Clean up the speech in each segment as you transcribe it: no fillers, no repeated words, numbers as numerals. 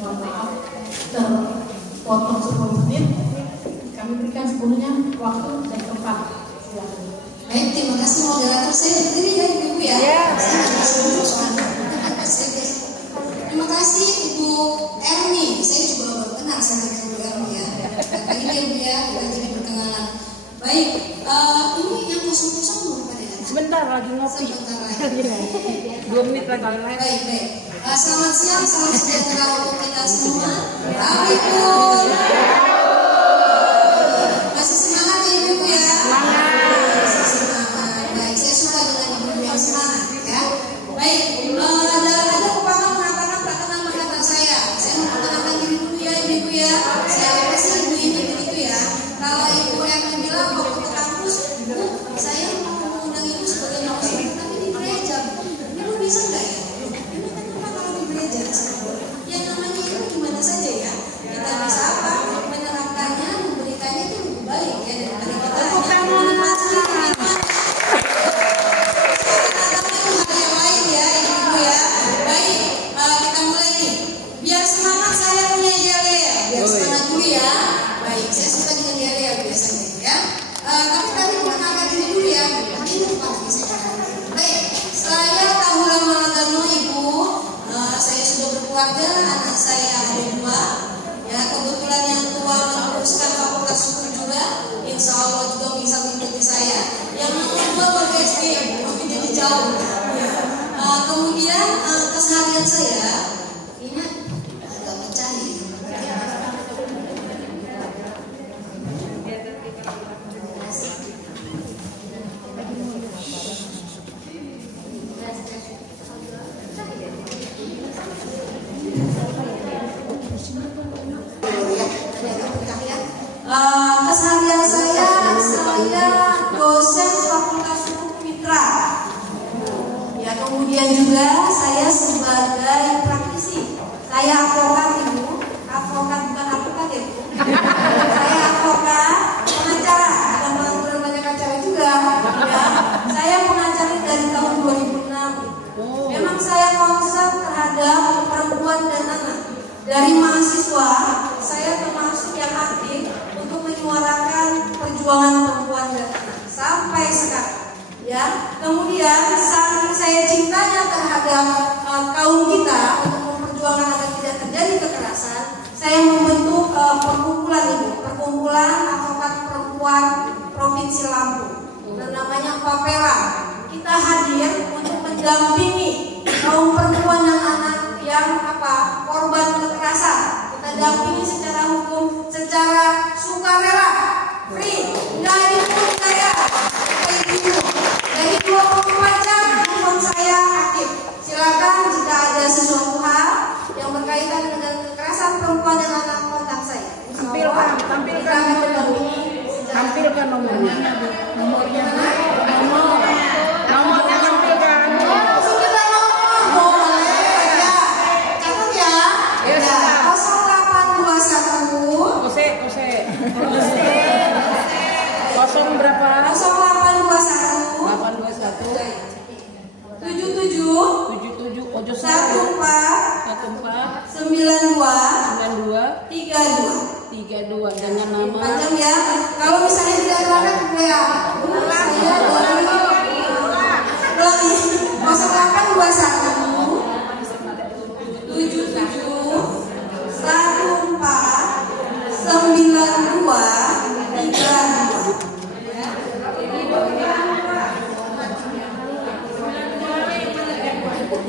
mohon maaf terpotong 10 menit. Kami berikan sepenuhnya waktu dan tempat. Silakan. Baik, terima kasih moderator. Saya berdiri ya Ibu ya. Terima kasih Ibu Erni. Saya juga baru kenal sama Ibu Erni ya. Tadi dia Ibu ya, kita jadi perkenalan. Baik, ini yang kosong-kosong belum pada datang. Sebentar lagi ngopi. Sebentar lagi. 2 menit lagi. Baik. Selamat siang, salam sejahtera untuk kita semua. Ibu. Masih semangat ya Ibu ya? Masih semangat. Baik, saya suka dengan ibu yang semangat ya. Baik, ada pepatah mengatakan tak kenal maka tak sayang. Saya mau perkenalkan diri dulu ya Ibu ya. Siapa sih Ibu ini begitu ya? Kalau Ibu yang bilang waktu ke kampus, Bu, saya mau mengundang Ibu sebagai narasumber tapi di gereja. Ibu bisa nggak ya? Ibu kenapa kalau di gereja? Yang namanya itu gimana saja ya? Kita bisa apa? Menerapkannya, memberikannya itu lebih baik ya daripada kita hanya menikmati. Yang lain ya Ibu ya. Baik, kita mulai nih. Biar semangat saya punya yel-yel. Biar semangat dulu ya. Baik, saya suka dengan yel-yel biasanya ya. Tapi tadi perkenalkan diri dulu ya. Nanti lupa lagi saya. Baik, saya Tahura Maladano Ibu. Saya sudah berkeluarga, anak saya ada 2. Ya, kebetulan yang tua meneruskan fakultas hukum juga. Insya Allah juga bisa mengikuti saya. Yang kedua baru SD, tapi jadi jauh. Ya. Kemudian keseharian saya ini agak pecah nih. Keseharian saya dosen Fakultas Hukum Mitra. Ya, kemudian juga saya sebagai praktisi. Saya advokat Ibu, advokat bukan advokat ya Bu. Saya advokat, pengacara, dan pengangguran banyak acara juga. Ya, saya pengacara dari tahun 2006. Memang saya concern terhadap perempuan dan anak. Dari mahasiswa, saya termasuk yang aktif untuk menyuarakan perjuangan perempuan dan anak sampai sekarang. Ya, kemudian saking saya cintanya terhadap kaum kita untuk memperjuangkan agar tidak terjadi kekerasan, saya membentuk perkumpulan advokat perempuan Provinsi Lampung, dan namanya Papela. Kita hadir untuk mendampingi kaum perempuan dan anak yang korban kekerasan. Kita dampingi secara hukum, secara sukarela, free, nggak dipungut saya. Dari 24 jam handphone saya aktif. Silakan jika ada sesuatu hal yang berkaitan dengan kekerasan perempuan dan anak, kontak saya. Tampilkan nomornya. Nomornya tampilkan. Catat ya. 0821. Kosong berapa? 0821 77 ojo 14 92 32 dengan nama panjang ya. Kalau misalnya tidak terangkan ya saya ulangi 0821 77 14 92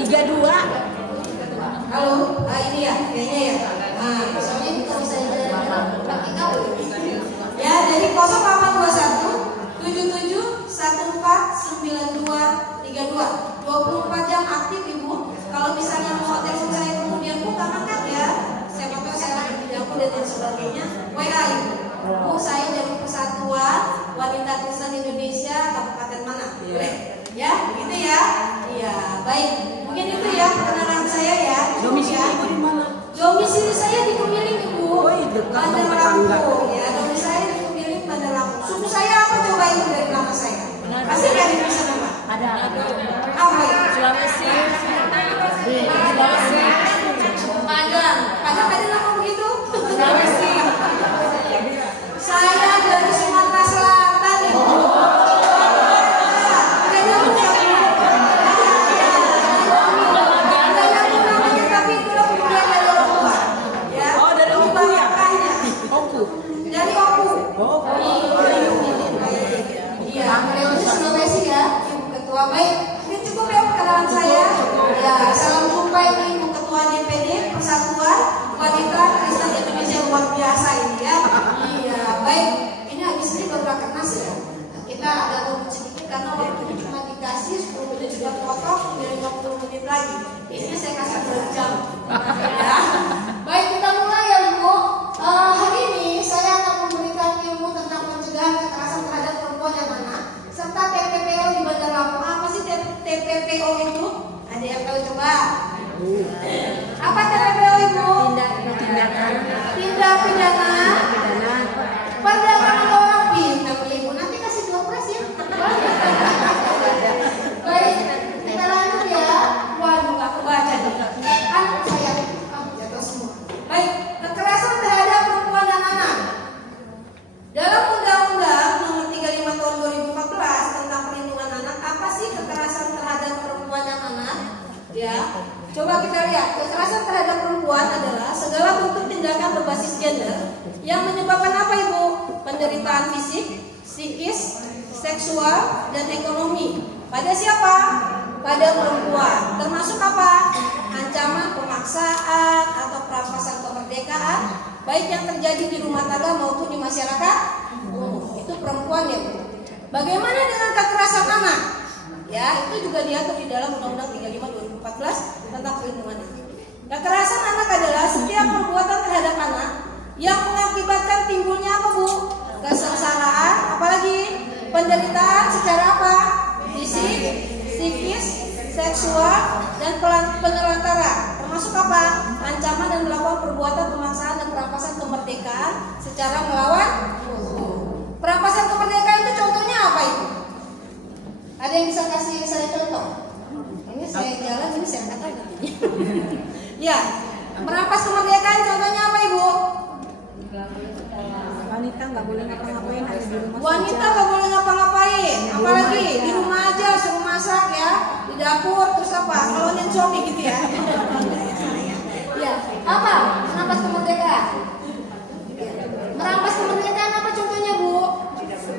32. Halo, ini ya, kayaknya ya. Soalnya ini kalau saya pakai kau. Ya, jadi 0821 77 14 92 32. 24 jam aktif Ibu. Kalau misalnya mau telepon saya kemudian Bu angkat ya. Siapa tahu saya lagi di dapur dan lain sebagainya. WA Ibu. Bu, saya dari Persatuan Wanita Kristen Indonesia Kabupaten mana? Boleh? Ya, begitu ya. Iya, baik. Mungkin itu ya perkenalan saya ya. domisili Ibu di mana? Domisili saya di Kemiling Ibu. Dekat Bandar sama tetangga. Lampung ya. Domisili saya di Kemiling Bandar Lampung. Suku saya apa coba Ibu dari nama saya? Pasti kan bisa nama. Ada. Apa ya? Sulawesi. Padang. Padang wanita Kristen Indonesia luar biasa ini ya. Iya, baik. Ini habis ini baru rakernas ya. Kita agak ngomong sedikit karena waktunya cuma dikasih 10 menit sudah potong, kemudian 50 menit lagi. Ini saya kasih 2 jam. Ya. Baik, kita mulai ya Bu. Hari ini saya akan memberikan ilmu tentang pencegahan kekerasan terhadap perempuan dan anak serta TPPO di Bandar Lampung. Apa sih TPPO itu? Ada yang tahu coba? Apa TPPO itu? Tindak pidana perdagangan orang. Pintar Ibu, nanti kasih 12 ya. Baik, kita lanjut ya. Waduh, aku baca nih. Anak saya jatuh semua. Baik, kekerasan terhadap perempuan dan anak. Dalam Undang-Undang Nomor 35 Tahun 2014 tentang Perlindungan Anak, apa sih kekerasan terhadap perempuan dan anak? Ya, coba kita lihat. Kekerasan terhadap perempuan adalah segala bentuk tindakan berbasis gender yang menyebabkan apa Ibu? Penderitaan fisik, psikis, seksual, dan ekonomi. Pada siapa? Pada perempuan. Termasuk apa? Ancaman pemaksaan atau perampasan kemerdekaan, baik yang terjadi di rumah tangga maupun di masyarakat umum. Itu perempuan ya Bu. Bagaimana dengan kekerasan anak? Ya, itu juga diatur di dalam Undang-Undang 35 2014 tentang perlindungan anak. Kekerasan anak adalah setiap perbuatan terhadap anak yang mengakibatkan timbulnya apa Bu? Kesengsaraan, apalagi penderitaan secara apa? Fisik, psikis, seksual, dan penelantaran. Termasuk apa? Ancaman dan melakukan perbuatan pemaksaan dan perampasan kemerdekaan secara melawan hukum. Perampasan kemerdekaan itu contohnya apa itu? Ada yang bisa kasih saya contoh? Ini saya jalan, ini saya katakan. Ya, merampas kemerdekaan contohnya apa Ibu? Wanita nggak boleh ngapa-ngapain, harus di rumah. Wanita nggak boleh ngapa-ngapain, apalagi di rumah aja, suruh masak ya, di dapur terus apa? Ngelonin suami gitu ya. Ya, apa? Merampas kemerdekaan. Merampas kemerdekaan apa contohnya Bu?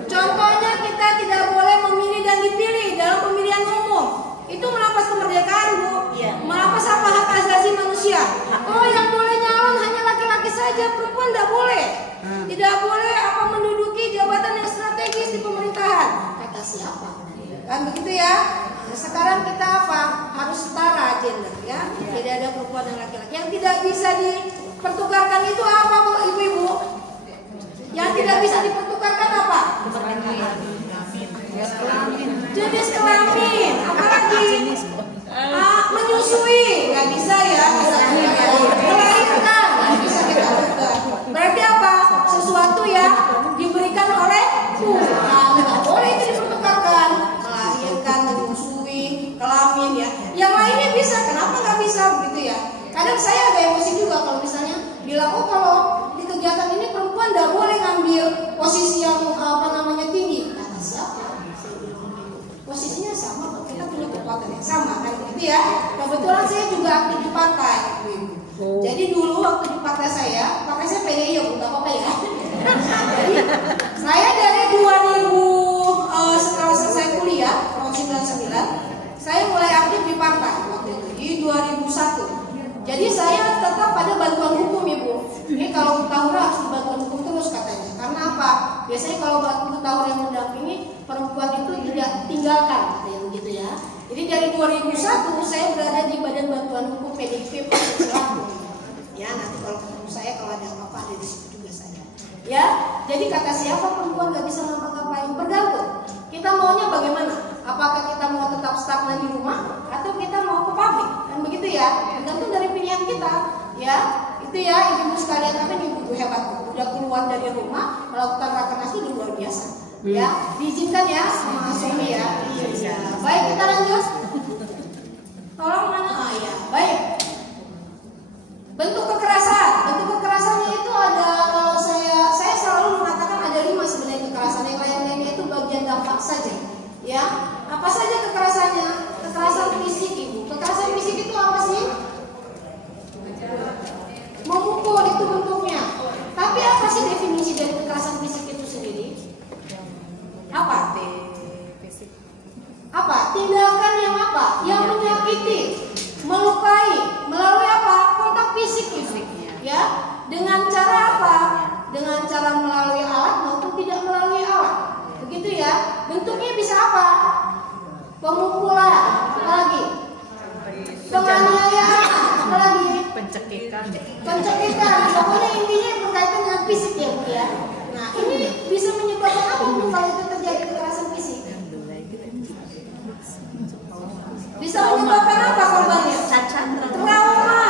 Contohnya kita tidak boleh memilih dan dipilih dalam pemilihan umum. Itu merampas kemerdekaan Bu. Merampas apa? Hak asasi manusia. Oh, yang boleh nyalon hanya laki-laki saja, perempuan tidak boleh. Tidak boleh apa menduduki jabatan yang strategis di pemerintahan. Kata siapa? Kan begitu ya. Nah, sekarang kita apa? Harus setara gender ya. Tidak ada perempuan dan laki-laki. Yang tidak bisa dipertukarkan itu apa Bu, Ibu-ibu? Yang tidak bisa dipertukarkan apa? Jenis kelamin. Apalagi? Menyusui. Nggak bisa ya. Melahirkan. Nggak bisa kita tukar. Berarti apa? Sesuatu yang diberikan oleh Tuhan. Nggak boleh itu dipertukarkan. Melahirkan, menyusui, kelamin ya. Yang lainnya bisa. Kenapa nggak bisa begitu ya? Kadang saya agak emosi juga kalau misalnya bilang, oh kalau di kegiatan ini perempuan nggak boleh ngambil posisi yang tinggi. Kata siapa? Posisinya sama, kita punya kekuatan yang sama kan begitu ya. Kebetulan saya juga aktif di partai. Jadi dulu waktu di partai saya PDI ya Bu, nggak apa-apa ya. Jadi saya dari 2000 setelah selesai kuliah tahun 99, saya mulai aktif di partai waktu itu di 2001. Jadi saya tetap pada bantuan hukum Ibu. Ini kalau Tahura harus bantuan hukum terus katanya. Karena apa? Biasanya kalau bantuan Tahura yang mendampingi perempuan itu tidak tinggalkan, katanya begitu ya. Jadi dari 2001 saya berada di Badan Bantuan Hukum PDIP Selaku. Ya, nanti kalau ketemu saya kalau ada apa-apa ada di situ juga saya. Ya, jadi kata siapa perempuan nggak bisa ngapa-ngapain? Bergantung. Kita maunya bagaimana? Apakah kita mau tetap stagnan di rumah atau kita mau ke pabrik? Kan begitu ya. Tergantung dari pilihan kita. Ya, itu ya ibu-ibu sekalian, apa ibu-ibu hebat. Udah keluar dari rumah melakukan rakernas itu luar biasa. Ya, diizinkan ya sama suami ya. Iya. Baik, kita lanjut. Tolong mana? Ya, baik. Bentuk kekerasan itu ada, kalau saya selalu mengatakan ada 5 sebenarnya kekerasan. Yang lain-lainnya itu bagian dampak saja. Ya, apa saja kekerasannya? Kekerasan fisik Ibu. Kekerasan fisik itu apa sih? Memukul itu bentuknya. Tapi apa sih definisi dari kekerasan fisik itu sendiri? Apa? Apa? Tindakan yang apa? Yang menyakiti, melukai, melalui apa? Kontak fisik itu. Ya, pencopetan, pokoknya intinya berkaitan dengan fisik ya Bu ya. Nah ini bisa menyebabkan apa Bu kalau itu terjadi kekerasan fisik? Bisa menyebabkan apa korbannya? Trauma,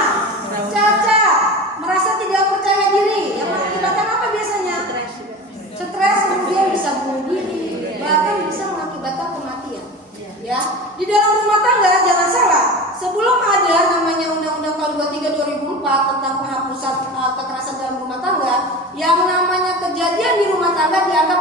cacat, merasa tidak percaya diri. Yang mengakibatkan apa biasanya? Stres, kemudian bisa bunuh diri, bahkan bisa mengakibatkan kematian. Ya, di dalam rumah tangga jangan salah. Sebelum ada namanya Undang-Undang Tahun 23 2004 tentang penghapusan kekerasan dalam rumah tangga, yang namanya kejadian di rumah tangga dianggap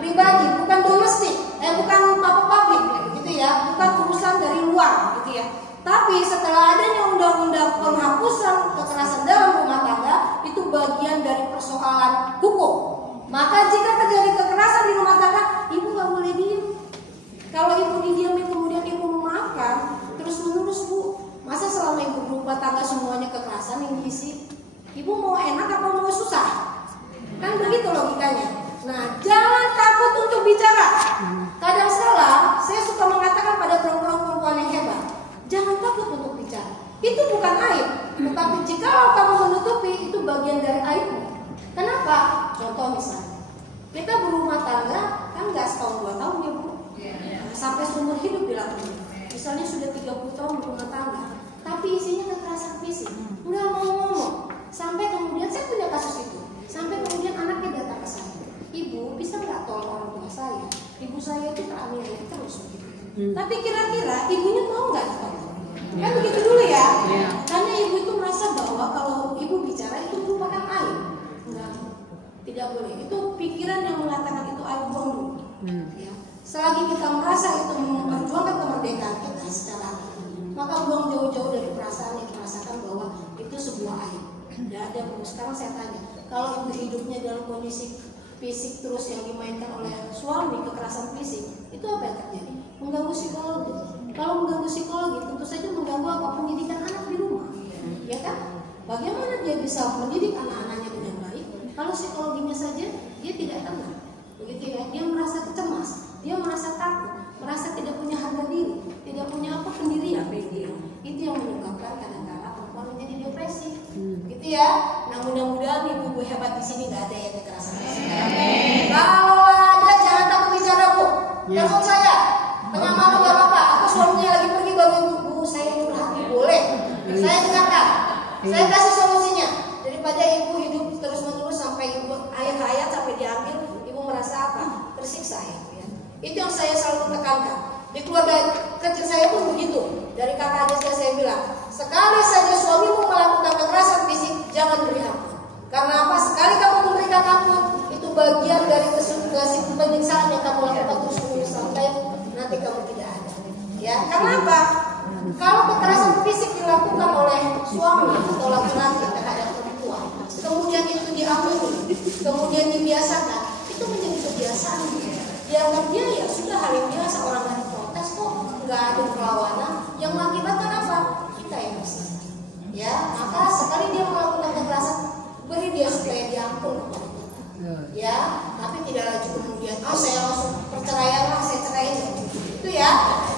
pribadi, bukan domestik, bukan publik, gitu ya, bukan urusan dari luar, gitu ya. Tapi setelah adanya undang-undang penghapusan kekerasan dalam rumah tangga, itu bagian dari persoalan hukum. Maka jika terjadi kekerasan di rumah tangga, ibu nggak boleh diem. Kalau ibu didiamin kemudian ibu memaafkan, terus menerus Bu, masa selama ibu berumah tangga semuanya kekerasan yang diisi? Ibu mau enak apa mau susah? Kan begitu logikanya. Nah, jangan takut untuk bicara. Kadang salah, saya suka mengatakan pada perempuan-perempuan yang hebat, jangan takut untuk bicara. Itu bukan aib, tetapi jika kamu menutupi, itu bagian dari aibmu. Kenapa? Contoh misalnya, kita berumah tangga kan nggak setahun 2 tahun ya Bu, sampai seumur hidup dilakukan. Misalnya sudah 30 tahun berumah tangga, tapi isinya kekerasan fisik, nggak mau ngomong. Sampai kemudian saya punya kasus itu, sampai kemudian anaknya datang ke saya, ibu bisa nggak tolong orang tua saya? Ibu saya itu teraniaya terus begitu. Tapi kira-kira ibunya mau nggak ditolong? Kan begitu dulu ya. Karena ibu itu merasa bahwa kalau ibu bicara itu merupakan aib. Enggak, tidak boleh. Itu pikiran yang mengatakan itu aib, buang dulu. Ya. Selagi kita merasa itu memperjuangkan kemerdekaan kita secara aktif, maka buang jauh-jauh dari perasaan yang merasakan bahwa itu sebuah aib. Tidak ada Bu. Sekarang saya tanya, kalau ibu hidupnya dalam kondisi fisik terus yang dimainkan oleh suami, kekerasan fisik, itu apa yang terjadi? Mengganggu psikologi. Kalau mengganggu psikologi, tentu saja mengganggu apa? Pendidikan anak di rumah, ya kan? Bagaimana dia bisa mendidik anak-anaknya dengan baik kalau psikologinya saja dia tidak tenang, begitu ya? Dia merasa cemas, dia merasa takut, merasa tidak punya harga diri, tidak punya apa pendirian, itu yang menyebabkan kadang-kadang perempuan menjadi depresi, gitu ya. Nah mudah-mudahan ibu-ibu hebat di sini nggak ada yang kekerasan fisik. Kalau ada jangan takut bicara Bu, telepon saya. Tengah malam gak apa-apa, aku suaminya lagi pergi baru ibu, saya curhat, boleh. Saya dengarkan, saya kasih solusinya. Daripada ibu hidup terus-menerus sampai ibu hayat-hayat sampai diambil, ibu merasa apa? Tersiksa ya. Itu yang saya selalu tekankan. Di keluarga kecil saya pun begitu. Dari kakak adik saya bilang, sekali saja suamimu melakukan kekerasan fisik, jangan beri ampun. Karena apa? Sekali kamu memberikan ampun, itu bagian dari penyiksaan yang kamu lakukan terus-menerus sampai nanti kamu tidak ada. Ya, karena apa? Kalau kekerasan fisik dilakukan oleh suami atau laki-laki terhadap perempuan, kemudian itu diampuni, kemudian dibiasakan, itu menjadi kebiasaan. Dianggap dia ya sudah hal yang biasa, orang nggak protes kok, nggak ada perlawanan. Yang mengakibatkan apa? Kita yang bersisa. Ya, maka sekali dia melakukan kekerasan, beri dia supaya diampun kepada kita. Ya, tapi tidak lagi kemudian, saya langsung perceraian lah, saya ceraiin. Itu ya,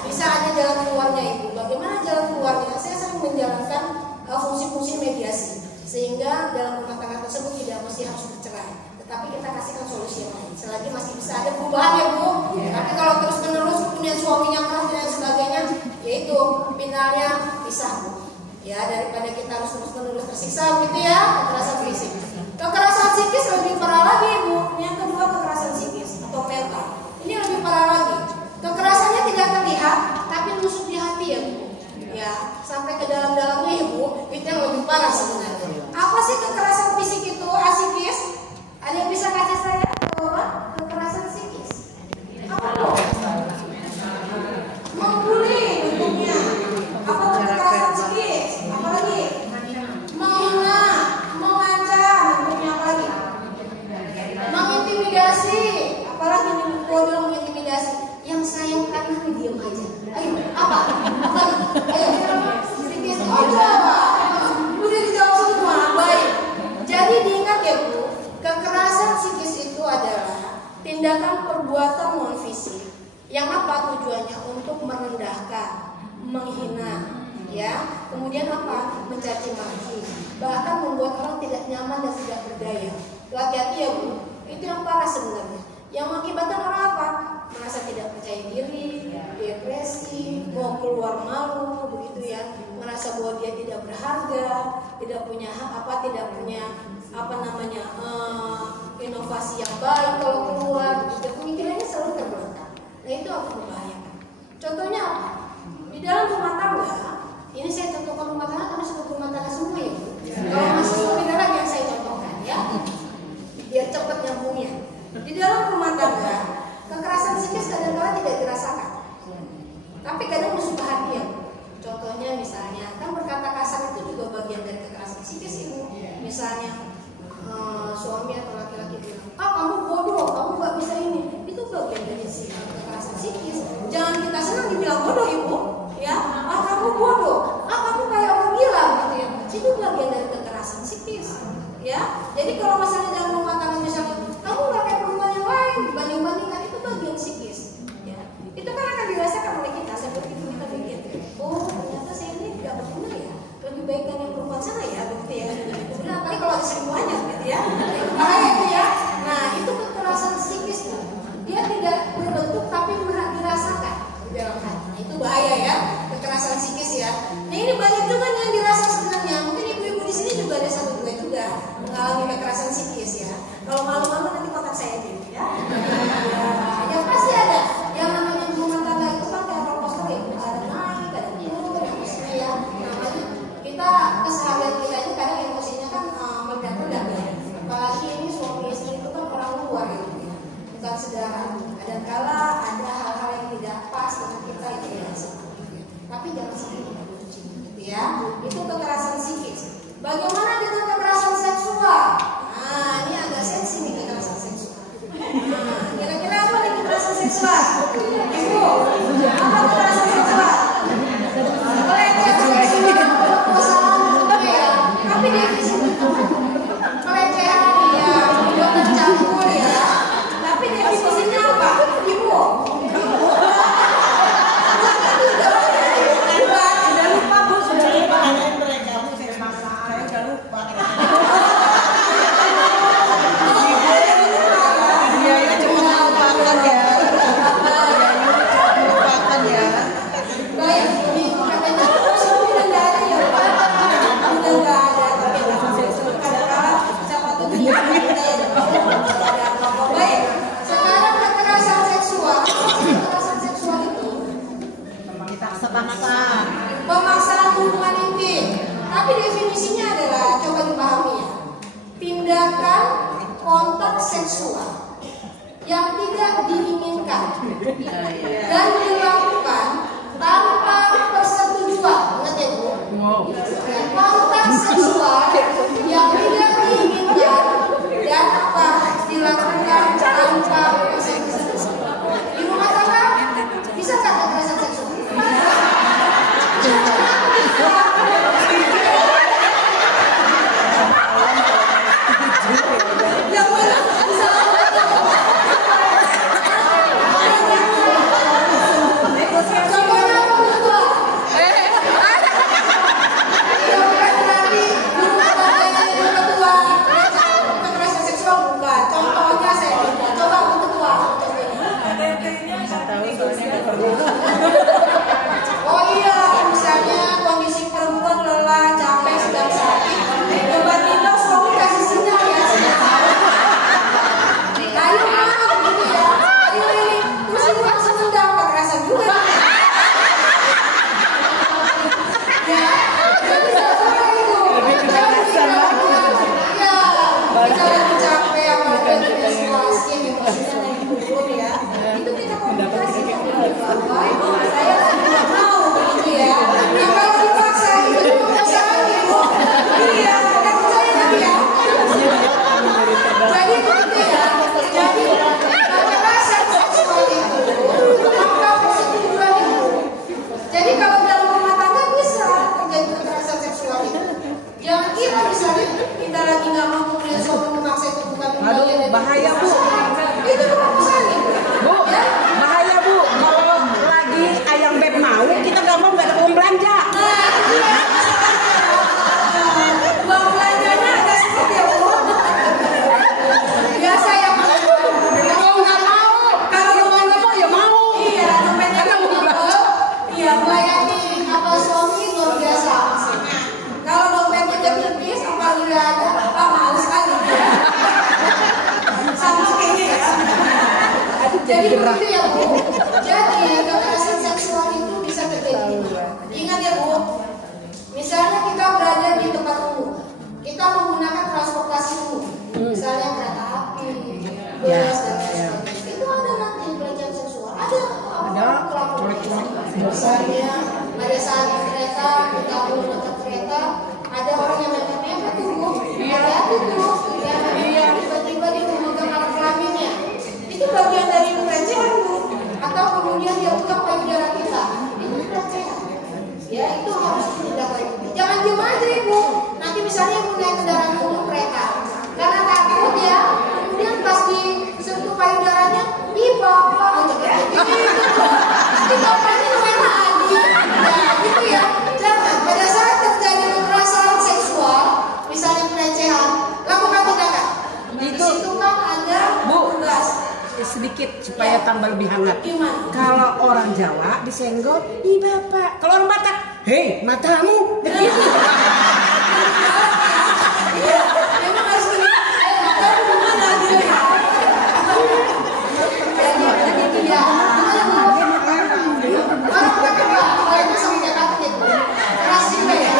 bisa ada jalan keluarnya ibu. Bagaimana jalan keluarnya? Saya sering menjalankan fungsi-fungsi mediasi, sehingga dalam rumah tangga tersebut tidak mesti harus bercerai, tetapi kita kasihkan solusi yang lain. Selagi masih bisa ada perubahan ya Bu. Tapi kalau terus-menerus punya suaminya keras dan sebagainya, yaitu finalnya pisah Bu. Ya, daripada kita harus terus-menerus tersiksa begitu ya, kekerasan fisik. Kekerasan psikis lebih parah lagi Bu. Yang kedua kekerasan psikis atau mental. Ini lebih parah lagi. Kekerasannya tidak terlihat, tapi nusuk di hati ya Bu. Ya, sampai ke dalam-dalamnya ya Bu. Itu yang lebih parah sebenarnya. Apa sih kekerasan fisik itu? Psikis? Ada yang bisa kasih saya bahwa kekerasan psikis? Apa Bu? Membuli bentuknya. Apa tuh kekerasan psikis? Apalagi? Menghina, mengancam bentuknya apalagi? Mengintimidasi. Apalagi nih Bu bilang mengintimidasi? Yang sayang karena diam aja. Ayo, apa? Ayo, psikis. Oh coba. Udah dijawab semua. Baik. Jadi diingat ya Bu, kekerasan psikis itu adalah tindakan perbuatan non fisik yang apa tujuannya? Untuk merendahkan, menghina, ya. Kemudian apa? Mencaci maki, bahkan membuat orang tidak nyaman dan tidak berdaya. Hati-hati ya Bu, itu yang parah sebenarnya. Yang mengakibatkan orang apa? Merasa tidak percaya diri, depresi, mau keluar malu, begitu ya. Merasa bahwa dia tidak berharga, tidak punya hak tidak punya inovasi yang baik kalau keluar. Pemikirannya selalu terbelakang. Nah itu akan membahayakan. Contohnya apa? Di dalam rumah tangga, ini saya contohkan rumah tangga karena sudah rumah tangga semua ya Bu. Kalau masih beda lagi yang saya contohkan ya, biar cepat nyambungnya. Di dalam rumah tangga, kekerasan psikis kadang-kadang tidak dirasakan, tapi kadang musuh perhatian. Contohnya misalnya, kan berkata kasar itu juga bagian dari kekerasan psikis Ibu. Misalnya suami atau laki-laki bilang, kamu bodoh, kamu gak bisa ini. Itu bagian dari kekerasan psikis. Jangan kita senang dibilang bodoh Ibu, ya. Kamu bodoh, kamu kayak orang gila gitu ya. Itu bagian dari kekerasan psikis, ya. Jadi kalau misalnya dalam rumah tangga misalnya, kamu gak kayak perempuan yang lain, dibanding-bandingkan, itu bagian psikis, ya. Itu kan akan dirasakan oleh kita. Seperti itu kita pikir, oh ternyata saya ini tidak berguna ya, lebih baik kan yang perempuan sana ya, begitu ya. Kemudian apalagi kalau ada semuanya gitu ya, bahaya itu ya. Nah itu kekerasan psikis, dia tidak berbentuk tapi dirasakan di dalam hati. Nah, itu bahaya ya, kekerasan psikis ya. Nah ini banyak juga yang dirasa sebenarnya. Mungkin ibu-ibu di sini juga ada satu dua juga mengalami kekerasan psikis ya. Kalau malu-malu nanti kontak saya dulu ya. Ya pasti ada. Yang namanya rumah tangga itu kan kayak roller ya, ada naik, ada turun, emosinya ya. Namanya kita keseharian kita itu kadang emosinya kan meledak-ledak ya. Apalagi ini suami istri itu kan orang luar gitu ya, bukan saudara. Kadang-kala ada hal-hal yang tidak pas dengan kita itu ya. Tapi jangan sampai kita benci, gitu ya. Itu kekerasan psikis. Bagaimana dengan kekerasan seksual? Nah, ini agak sensi nih kekerasan seksual. Nah, kira-kira apa nih kekerasan seksual? Ibu, apa kekerasan seksual? Pelecehan seksual, perkosaan ya. Tapi definisinya pelecehan ya, udah tercampur ya. Tapi definisinya apa? Ibu. Baik, sekarang kekerasan seksual. Kekerasan seksual itu pemaksaan hubungan intim. Tapi definisinya adalah, coba dipahami ya, tindakan kontak seksual yang tidak diinginkan dan dilakukan tanpa persetujuan. Ingat ya Bu? Kontak seksual yang tidak diinginkan dan apa dilakukan tanpa persetujuan. Di rumah tangga bisa nggak kekerasan seksual? Yang mana bisa oh iya, misalnya kondisi perempuan lelah, capek, sedang sakit, tiba-tiba suami kasih sinyal ya, ayo mama gitu ya, ayo ini, terus ibu langsung mendam, kekerasan juga ya, jadi sama itu, ya, kita lagi capek, apalagi lagi menstruasi, emosinya naik turun ya, itu kita komunikasi saya tidak mau begitu ya. Nah kalau dipaksa itu pasangan ibu, iya, dan saya lagi ya. Jadi begitu ya. Jadi kekerasan seksual itu tanpa persetujuan ibu. Jadi kalau dalam rumah tangga bisa terjadi kekerasan seksual itu. Jangan kira misalnya kita lagi nggak mampu melihat suami memaksa itu bukan bagian dari bahaya Bu. Itu pemaksaan ibu. Bu, bahaya Bu. Kalau lagi ayam beb mau, kita nggak mau nggak ada uang belanja. Nah, Jadi begitu ya Bu. Jadi kekerasan seksual itu bisa terjadi. Ingat ya Bu. Misalnya kita berada di tempat umum, kita menggunakan transportasi umum, misalnya kereta api, bus dan lain sebagainya. Itu ada nanti pelecehan seksual. Ada pelaku. Misalnya pada saat di kereta, kita menggunakan kereta, ada orang yang mepet-mepet tuh, hati-hati tuh, tiba-tiba dia memegang alat kelaminnya. Itu bagian dari pelecehan Bu. Atau kemudian dia buka payudara kita, itu pelecehan. Ya itu harus ditindaklanjuti. Jangan diem aja Ibu. Nanti misalnya Ibu naik kendaraan umum kereta, karena takut ya, kemudian pas disentuh payudaranya, ih bapak, bapaknya namanya Adi. Nah gitu ya. Jangan pada saat terjadi kekerasan seksual, misalnya pelecehan, lakukan tindakan. Di situ kan ada tugas. Sedikit supaya tambah lebih hangat. Gimana? Kalau orang Jawa disenggol, ih bapak. Kalau orang Batak, hei matamu. Begitu. Iya, memang harus gini. Matamu gimana gitu ya? Jadi itu ya. Orang Batak kalau itu sama Jakarta itu keras juga ya.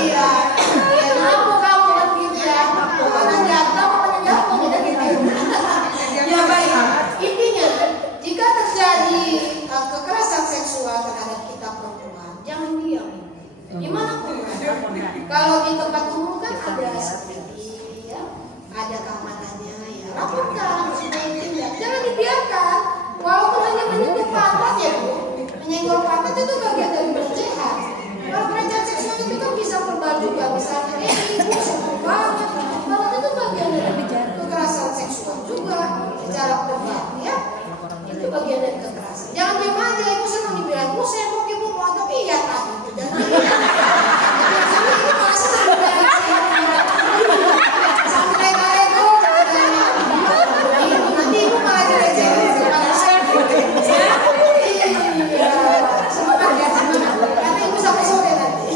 Iya. Kenapa kamu kan gitu ya? Mana jatuh, mana jatuh gitu. Ya baik. Intinya, jika terjadi kekerasan seksual terhadap kita perempuan, jangan diam. Gimana pun. Kalau di tempat umum kan ada security, ya, ada keamanannya, ya, laporkan supaya tindak. Jangan dibiarkan. Walaupun hanya menyentuh pantat ya Bu, menyenggol pantat itu bagian dari pelecehan. Kalau pelecehan seksual itu kan bisa verbal juga, misalnya, ibu senang banget itu bagian dari kekerasan seksual juga secara verbal, ya. Itu bagian dari kekerasan. Jangan diam aja, ibu senang dibilang, bu sibuk ibu mau tapi iya tadi. Sampai itu masih sampai nanti ibu malah direcehin. Semangat ya, semangat. Nanti ibu sampai sore nanti.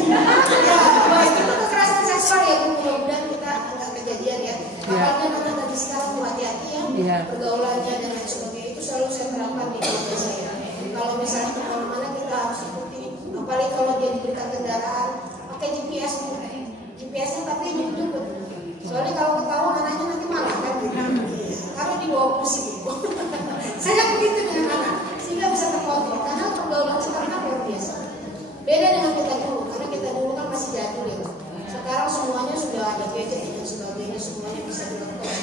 Ya, baik itu kekerasan seksual ya Bu. Mudah-mudahan kita nggak kejadian ya. Makanya anak dari sekarang Bu hati-hati ya. Pergaulannya dan lain sebagainya itu selalu saya terapkan di keluarga saya. Kalau misalnya kemana-mana kita harus ikuti. Apalagi kalau dia diberikan kendaraan, pakai GPS Bu. GPS-nya tapi jemput-jemput. Soalnya kalau ketahuan anaknya nanti malah kan. Karena dibawa pusing Bu. Saya begitu dengan anak, sehingga bisa terkontrol. Karena pergaulan sekarang kan luar biasa. Beda dengan kita dulu, karena kita dulu kan masih jadul ya. Sekarang semuanya sudah ada gadget dan sebagainya, semuanya bisa dilakukan.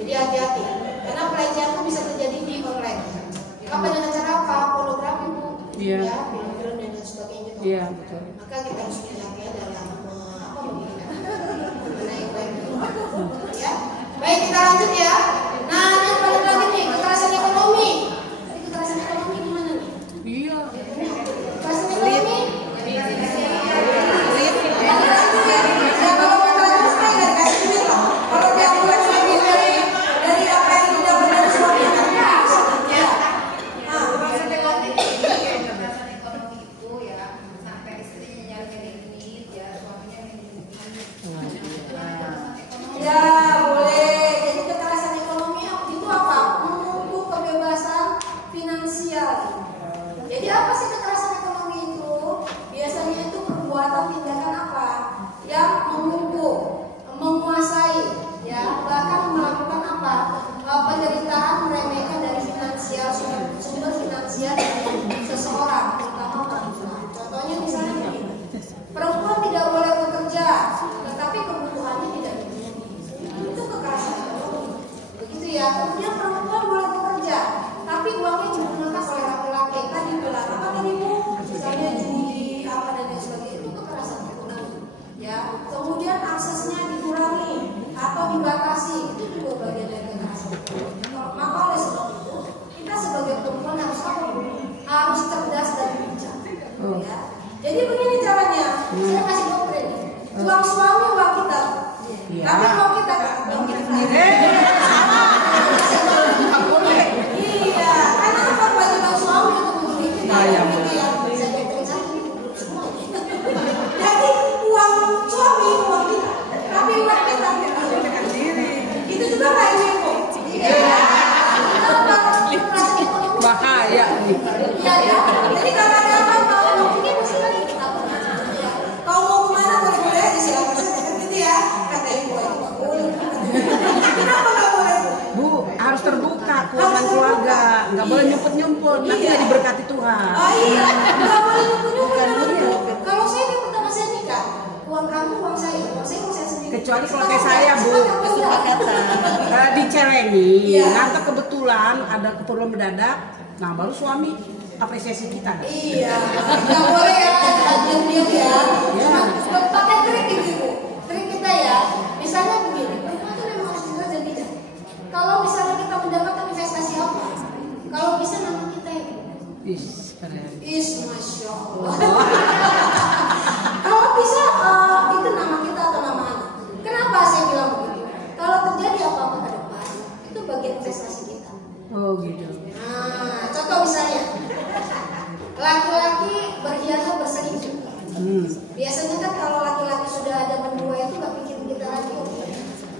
Jadi hati-hati, karena pelecehan itu bisa terjadi di online. Apa dengan cara apa? Pornografi Bu, ya, film-film dan lain sebagainya. Iya betul. Maka kita harus hati-hati dalam mengenai web. Ya, baik kita lanjut ya. Nah, yang paling lagi nih kekerasan ekonomi. Jadi kekerasan ekonomi gimana nih? Iya. Kekerasan ekonomi. Kalau kita terus nggak dikasih duit loh. Kalau dia buat suami dari apa yang tidak benar suami kan ya. Nah, kekerasan ekonomi itu ya sampai istrinya nyari duit ya suaminya minum. Ya boleh. Jadi kekerasan ekonomi itu apa? Mengukur kebebasan finansial. Jadi apa sih kekerasan ekonomi itu? Biasanya itu perbuatan tindakan apa? Yang mengukur, menguasai, ya bahkan melakukan apa? Penderitaan, meremehkan dari finansial, sumber finansial dari seseorang, terutama perempuan. Contohnya misalnya begini, perempuan tidak boleh bekerja, tetapi kebutuhannya tidak dipenuhi. Itu kekerasan ekonomi. Begitu ya. Kemudian perempuan boleh bekerja, tapi uangnya digunakan oleh laki-laki. Tadi bilang apa tadi Bu? Misalnya judi, apa dan lain sebagainya, itu kekerasan ekonomi. Ya. Kemudian aksesnya dikurangi atau dibatasi, itu juga bagian dari kekerasan ekonomi. Maka oleh sebab itu, kita sebagai perempuan harus apa Bu? Harus cerdas dan bijak. Ya. Jadi begini caranya. Saya kasih doktrin. Uang suami uang kita. Tapi uang kita uang kita sendiri. Iya, karena apa bagi uang suami untuk membeli kita yang bisa doktrin satu semuanya. Jadi uang suami uang kita, tapi uang kita itu juga kayak gitu. Iya. nggak boleh nyumput-nyumput, nanti nggak diberkati Tuhan. Oh iya, nggak boleh nyumput-nyumput. Kalau saya di pertama saya nikah, uang kamu uang saya sendiri. Kecuali kalau kayak saya Bu, kesepakatan. dicelengi, Iya. nanti kebetulan ada keperluan mendadak, nah baru suami apresiasi kita. Iya, nggak boleh ya, diam-diam ya. Iya. Cuma pakai trik gitu, trik kita ya. Misalnya begini, perempuan tuh memang harus jelas dan tidak. Kalau misalnya kita mendapatkan investasi apa, kalau bisa nama kita ya. Keren. Masya Allah. Kalau bisa itu nama kita atau nama anak. Kenapa saya bilang begitu? Kalau terjadi apa-apa ke depan, itu bagian investasi kita. Oh gitu. Nah, contoh misalnya, laki-laki berhianat berselingkuh. Biasanya kan kalau laki-laki sudah ada berdua itu nggak pikirin kita lagi.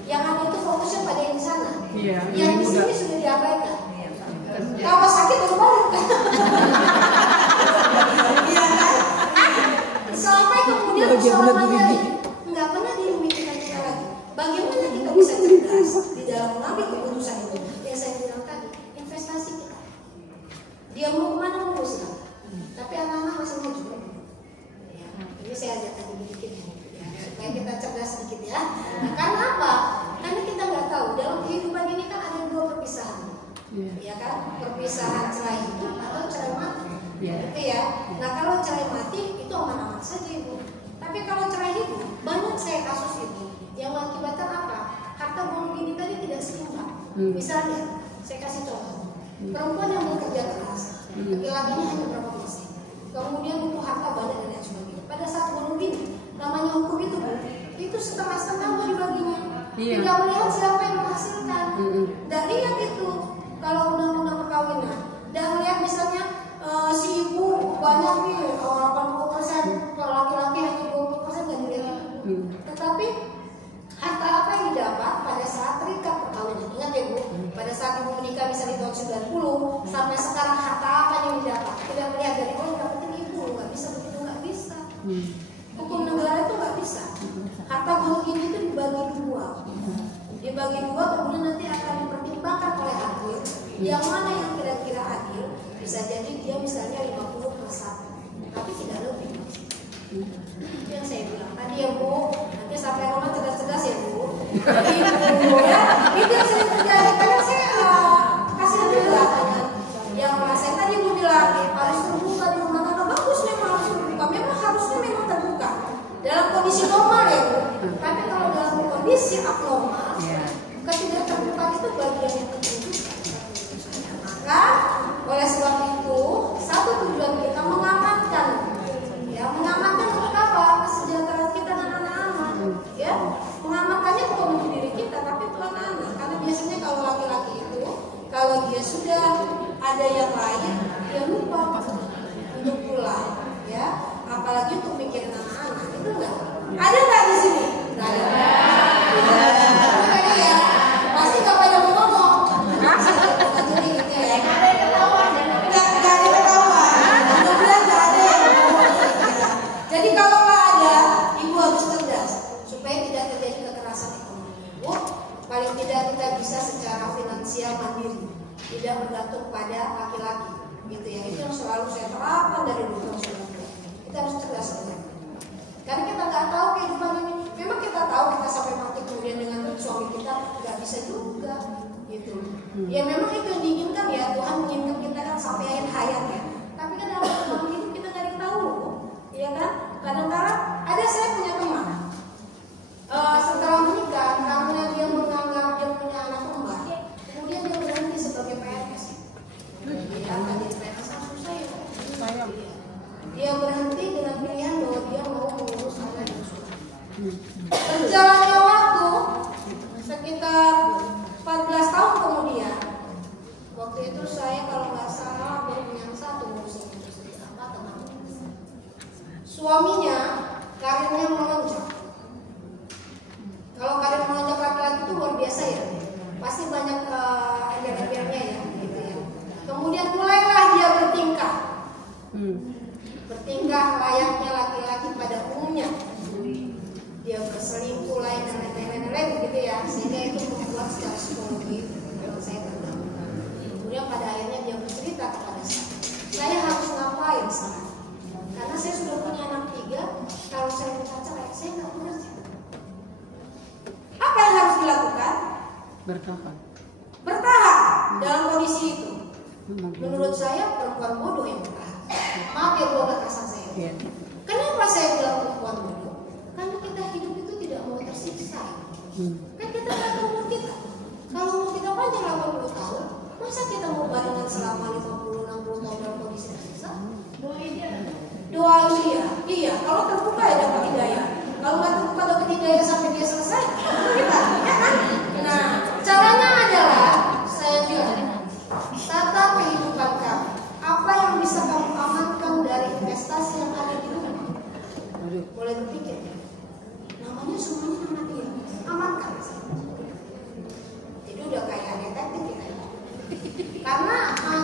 Yang ada itu fokusnya pada yang di sana. Iya, Yang di sini sudah diabaikan. Kalau sakit baru balik. Iya kan? Sampai kemudian persoalannya nggak pernah dimikirkan kita lagi. Bagaimana kita bisa cerdas di dalam mengambil keputusan itu? Yang saya bilang tadi, investasi kita. Dia mau kemana mau silakan. Tapi anak-anak masih maju. Ya, ini saya ajak tadi sedikit ya, supaya kita cerdas sedikit ya. Nah, karena apa? Karena kita nggak tahu dalam kehidupan ini kan ada dua perpisahan. Ya kan, perpisahan cerai hidup atau cerai mati. Gitu ya. Nah kalau cerai mati itu aman-aman saja Ibu. Tapi kalau cerai hidup banyak saya kasus itu yang mengakibatkan apa? Harta gono gini tadi tidak seimbang. Misalnya saya kasih contoh, perempuan yang bekerja keras, laki-lakinya hanya berapa persen, kemudian untuk harta banyak dan lain sebagainya. Pada saat gono gini, namanya hukum itu Bu, itu setengah-setengah mau dibaginya. Tidak melihat siapa yang menghasilkan. Tidak lihat itu. Kalau undang-undang perkawinan, dan lihat misalnya si ibu banyak nih 80%, kalau laki-laki hanya 20% nggak dilihat. Tetapi harta apa yang didapat pada saat terikat perkawinan? Ingat ya Bu, pada saat ibu menikah bisa di tahun 90 sampai sekarang harta apa yang didapat? Tidak melihat dari dapetin ibu, nggak bisa begitu, nggak bisa. Hukum negara itu nggak bisa. Harta gono gini itu dibagi dua. Dibagi dua, kemudian nanti akan dipertimbangkan oleh hakim yang mana yang kira-kira adil. Bisa jadi dia misalnya 50/1, tapi tidak lebih. Itu yang saya bilang tadi ya Bu, nanti sampai rumah cerdas-cerdas ya Bu. Ibu ya, itu yang sering terjadi. Kadang saya kasihan juga yang saya tadi Bu bilang harus terbuka di rumah tangga. Bagus memang harus terbuka, memang harusnya memang terbuka dalam kondisi normal ya Bu. Tapi kalau dalam kondisi abnormal, ketidakterbukaan itu bagian yang penting juga. Maka oleh sebab itu satu tujuan kita mengamankan, ya mengamankan untuk apa? Kesejahteraan kita dan anak-anak, ya mengamankannya bukan untuk diri kita tapi untuk anak-anak. Karena biasanya kalau laki-laki itu kalau dia sudah ada yang lain dia lupa untuk pulang, ya apalagi untuk mikirin anak-anak itu enggak. Ada nggak di sini? Nggak ada. Ya, pasti nggak pada mau ngomong. Jadi gitu ya. Nggak ada yang ketahuan. Mudah-mudahan nggak ada yang ngomong. Jadi kalau nggak ada, ibu harus cerdas supaya tidak terjadi kekerasan ekonomi. Bu, paling tidak kita bisa secara finansial mandiri, tidak bergantung pada laki-laki, gitu ya. Itu yang selalu saya terapkan dari dulu. Kita harus cerdas sekali. Karena kita nggak tahu kehidupan ini. Memang kita tahu kita sampai mati kemudian dengan suami kita nggak bisa juga, gitu. Ya memang itu yang diinginkan ya, Tuhan menginginkan kita kan sampai akhir hayat ya. Tapi kan dalam perjalanan hidup kita nggak ada yang tahu, ya kan? Kadang-kadang ada saya punya teman, setelah menikah karena dia menganggap dia punya anak kembar, kemudian dia berhenti sebagai PNS. Ya, tadi PNS kan susah ya. Dia berhenti dengan pilihan bahwa dia mau mengurus anak yang susah. Berjalannya waktu sekitar 14 tahun kemudian, waktu itu saya kalau nggak salah baru punya satu ngurusin industri apa teman. Suaminya karirnya melonjak. Kalau karir melonjak laki-laki itu luar biasa ya, pasti banyak efek-efeknya ya, gitu ya. Kemudian mulailah dia bertingkah, bertingkah layaknya laki-laki pada umumnya. Dia berselingkuh lain dan lain-lain begitu ya, sehingga itu membuat secara psikologi kalau saya tahu. Kemudian pada akhirnya dia bercerita kepada saya harus ngapain sekarang? Karena saya sudah punya anak 3, kalau saya minta cerai, saya nggak bekerja. Apa yang harus dilakukan? Bertahan. Bertahan dalam kondisi itu. Menurut saya perempuan bodoh yang bertahan. Maaf ya kalau kekerasan saya. Iya. Kenapa saya bilang perempuan bodoh? Karena kita hidup itu tidak mau tersiksa. Kan kita nggak tahu umur kita. Kalau umur kita panjang 80 tahun, masa kita mau barengan selama 50-60 tahun dalam kondisi tersiksa? Doain dia. Iya, kalau terbuka ya dapat hidayah. Kalau nggak terbuka dapat hidayah sampai dia selesai, kita, ya kan? Nah, caranya adalah saya bilang, tata kehidupan kamu. Apa yang bisa kamu amankan dari investasi yang ada di rumah? Boleh berpikir ya. Namanya semuanya nama dia. Amankan. Jadi udah kayak detektif kita ya. Karena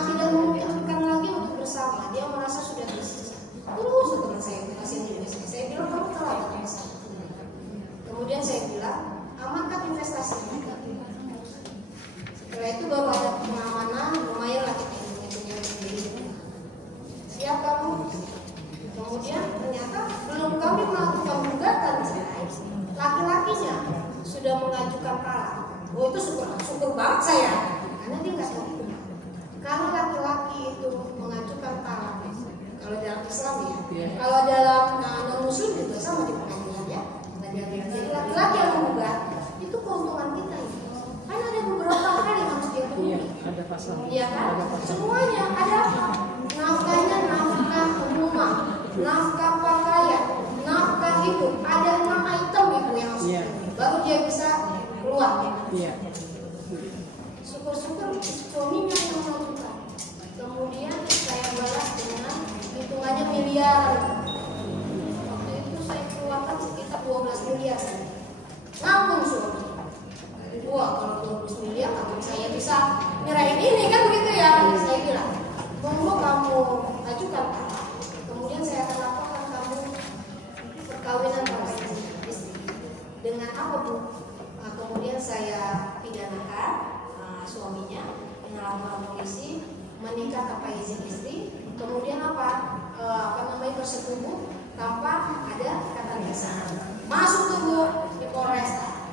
tidak memungkinkan lagi untuk bersama. Dia merasa sudah tersisa. Terus teman saya kasih investasi. Saya bilang kamu telah investasi. Kemudian saya bilang amankan investasi. Setelah itu baru ada pengamanan, lumayan lah kita punya sendiri. Siap kamu? Kemudian ternyata belum kami melakukan gugatan cerai, laki-lakinya sudah mengajukan talak. Oh itu syukur banget saya, karena dia nggak tahu. Kalau laki-laki itu mengajukan talak, kalau dalam Islam ya, kalau dalam non-Muslim juga sama di pengadilan ya. Jadi laki-laki yang menggugat itu keuntungan kita ya. Kan ada beberapa hal yang harus dia penuhi. Iya, ada pasal. Iya kan? Semuanya ada apa? Nafkahnya nafkah rumah, nafkah pakaian, nafkah hidup. Ada 6 item itu yang harus dipenuhi. Baru dia bisa keluar. Iya. Syukur-syukur suaminya yang melakukan. Kemudian saya balas dengan hitungannya miliar. Waktu itu saya keluarkan sekitar 12 miliar. Ngapun suami. Wah kalau 12 miliar saya bisa nyerahin ini kan begitu ya. Saya bilang, monggo kamu ajukan talak. Kemudian saya akan laporkan kamu perkawinan bapak istri. Dengan apa bu? Kemudian saya pidanakan suaminya dengan laporan polisi menikah tanpa izin istri. Kemudian apa namanya bersetubuh tanpa ada kata dasar. Masuk tubuh di Polresta.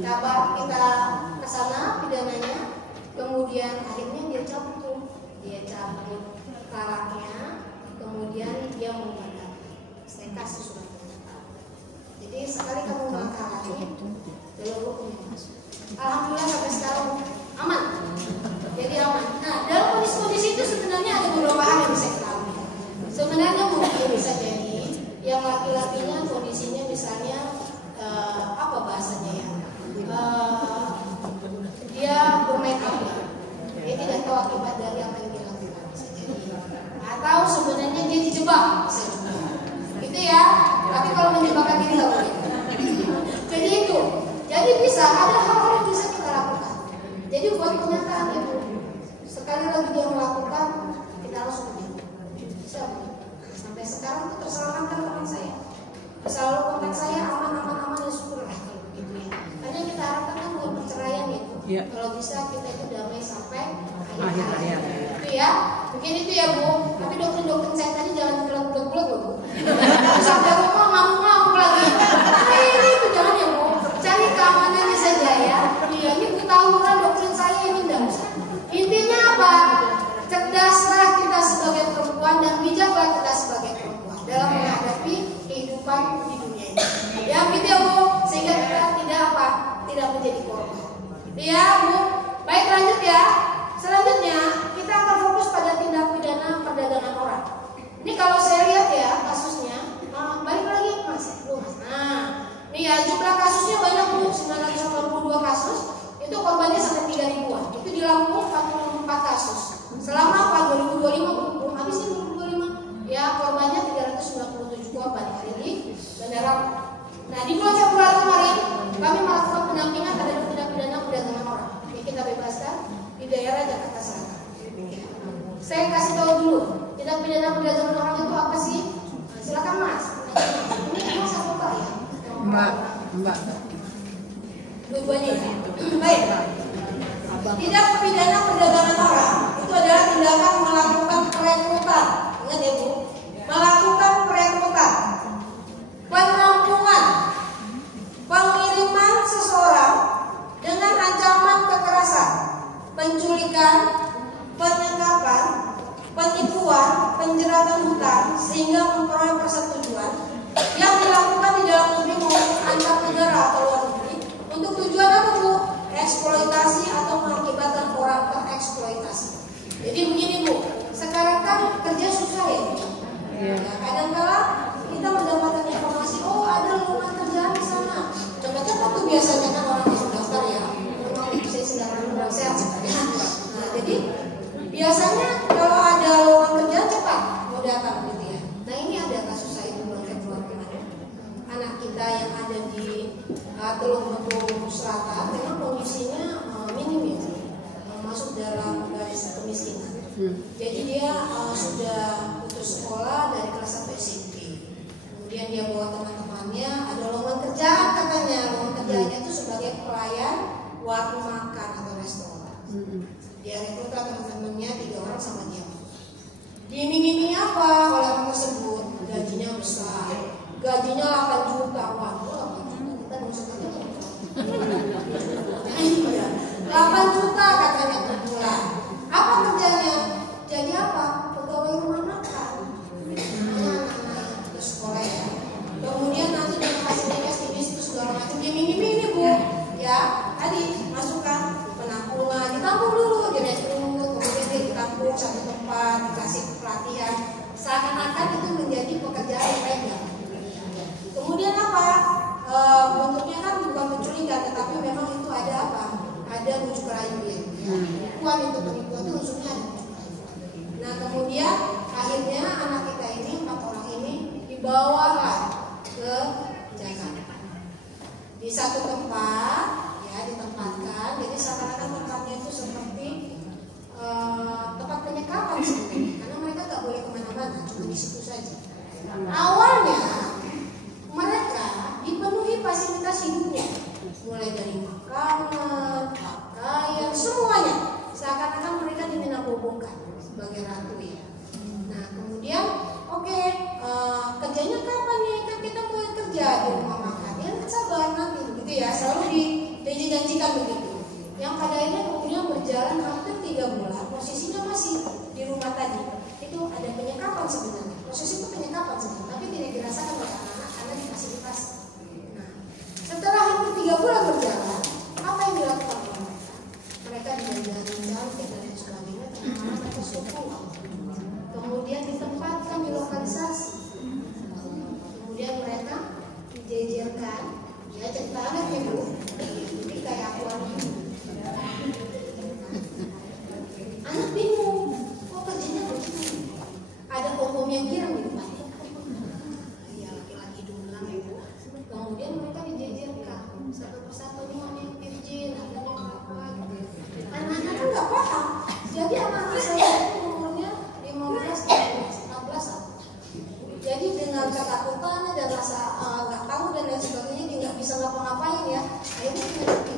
Kita ke sana pidananya, kemudian akhirnya dia cabut talaknya, kemudian dia menggugat. Saya kasih surat pernyataan. Jadi sekali kamu melangkah lagi, jalur hukum yang masuk. Alhamdulillah sampai sekarang aman. Jadi aman. Nah dalam kondisi itu sebenarnya ada beberapa hal yang bisa kita ambil. Sebenarnya mungkin bisa jadi yang laki-lakinya kondisinya misalnya apa bahasanya ya? Dia bermain api. Dia tidak tahu akibat dari apa yang dia lakukan. Bisa jadi. Atau sebenarnya dia dijebak. Bisa juga. Gitu ya. Tapi kalau menjebakkan diri nggak boleh. Jadi itu. Jadi bisa ada hal-hal yang bisa kita lakukan. Jadi buat pernyataan itu sekali lagi dia melakukan kita harus begitu. Bisa. Sampai sekarang itu terselamatkan teman saya. Selalu kontak saya aman ya syukurlah kalau begitu ya. Karena kita harapkan kan buat perceraian itu. Ya. Kalau bisa kita itu damai sampai akhir hayat. Itu ya. Mungkin itu ya Bu. Tapi doktrin saya tadi jangan bulat-bulat loh Bu. Sampai rumah ngamuk-ngamuk lagi. Ini itu jangan ya Bu. Cari keamanannya saja ya. Iya ini Bu tahu kan doktrin saya ini enggak usah. Intinya apa? Cerdaslah kita sebagai perempuan dan bijaklah kita sebagai perempuan dalam menghadapi kehidupan di dunia ini. Ya gitu ya Bu. Sehingga kita tidak menjadi korban. Ya Bu. Baik lanjut ya. Selanjutnya kita akan fokus pada tindak pidana perdagangan orang. Ini kalau saya lihat ya kasusnya, balik lagi Mas. Nah, ini ya jumlah kasusnya banyak Bu, 982 kasus. Itu korbannya sampai 3.000-an. Itu di Lampung 44 kasus. Selama 2025 belum habis ini 2025. Ya korbannya 397 korban hari ini bandara. Nah di bulan Februari kemarin kami melakukan pendampingan terhadap tindak pidana perdagangan orang yang kita bebaskan di daerah Jakarta Selatan. Saya kasih tahu dulu tindak pidana perdagangan orang itu apa sih? Nah, silakan Mas. Ini Mas apa Pak ya? Mbak. Dua-duanya ya. Baik. Tindak pidana perdagangan orang itu tindakan melakukan perekrutan. Ingat ya Bu, melakukan perekrutan, penampungan, pengiriman seseorang dengan ancaman kekerasan, penculikan, penyekapan, penipuan, penjeratan hutang sehingga memperoleh persetujuan yang dilakukan di dalam negeri maupun antar negara atau luar negeri untuk tujuan apa Bu? Eksploitasi atau mengakibatkan orang tereksploitasi. Jadi begini Bu, sekarang kan kerja susah ya Bu. Ya, kadang-kala kita mendapatkan informasi, oh ada lowongan kerjaan di sana. Cepat-cepat tuh biasanya kan orang yang daftar ya. Memang saya sedang kurang sehat sebenarnya. Nah, jadi biasanya kalau ada lowongan kerjaan cepat mau datang gitu ya. Nah ini ada kasus saya di bulan Februari kemarin. Anak kita yang ada di Teluk Betung Selatan memang kondisinya minim ya, masuk dalam garis kemiskinan. Jadi dia sudah putus sekolah dari kelas 1 SMP. Kemudian dia bawa teman-temannya, ada lowongan kerjaan katanya. Lowongan kerjaannya itu sebagai pelayan warung makan atau restoran. Dia rekrut teman-temannya 3 orang sama dia. Diiming-imingi apa oleh orang tersebut? Gajinya besar, gajinya 8 juta. Waduh, 8 juta kita bisa kerja 8 juta katanya per bulan. Apa kerjanya? Jadi apa? Pegawai rumah makan. Anak-anak ke sekolah ya. Kemudian nanti dia kasih divisi itu segala macam. Dia mini-mini Bu. Ya, tadi masukkan penampungan, ditampung dulu, dia rekrut, kemudian dia ditampung satu tempat, dikasih pelatihan. Seakan-akan itu menjadi pekerjaan legal. Kemudian apa? Bentuknya kan bukan penculikan, tetapi memang itu ada apa? Ada bujuk rayu ya. Penipuan itu unsurnya ada bujuk rayu. Nah kemudian akhirnya anak kita ini 4 orang ini dibawalah ke Jakarta di satu tempat ya, ditempatkan. Jadi seakan-akan tempatnya itu seperti tempat penyekapan sebenarnya, karena mereka nggak boleh kemana-mana, cuma di situ saja. Awalnya mereka dipenuhi fasilitas hidupnya, mulai dari makanan, pakaian, semuanya. Seakan-akan mereka diminta-bobokan sebagai ratu ya. Nah kemudian oke, kerjanya kapan nih? Kan kita mulai kerja di rumah makan. Ya sabar nanti begitu ya, selalu dijanjikan begitu. Yang pada akhirnya kemudian berjalan hampir 3 bulan, posisinya masih di rumah tadi. Itu ada penyekapan sebenarnya. Proses itu penyekapan sebenarnya, tapi tidak dirasakan oleh anak-anak karena difasilitasi. Nah, setelah hampir 3 bulan berjalan, apa yang dilakukan oleh mereka? Mereka dijajarin cantik dan lain sebagainya, ternyata mereka suku. Kemudian ditempatkan di lokalisasi. Kemudian mereka dijejerkan, ya cerita anaknya Bu. Jadi kayak akuarium. Anak bingung, kok kerjanya begini? Ada hukum yang girang di depannya. Ya laki-laki dulang itu. Kemudian mereka dijejerkan satu persatu, nih mana yang virgin, ada yang apa gitu. Anak-anak kan nggak paham. Jadi anak-anak saya itu umurnya 15, 14. Jadi dengan ketakutannya dan rasa nggak tahu dan lain sebagainya, dia nggak bisa ngapa-ngapain ya. Akhirnya dia ngerti.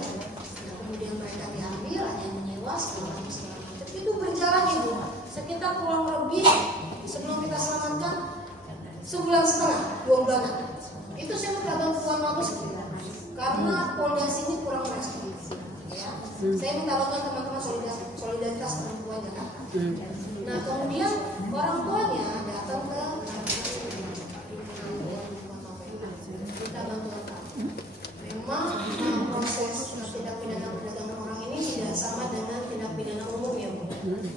Nah, kemudian mereka diambil, ada yang menyewa segala macam. Itu berjalan Ibu, sekitar kurang lebih sebelum kita selamatkan 1,5 bulan, 2 bulanan. Itu saya minta bantuan Mabes karena Polda sini kurang respons. Ya, saya minta bantuan teman-teman solidaritas perempuan Jakarta. Nah kemudian orang tuanya datang ke kita bantuan. Memang proses tindak pidana perdagangan orang ini tidak sama dengan tindak pidana umum ya Bu.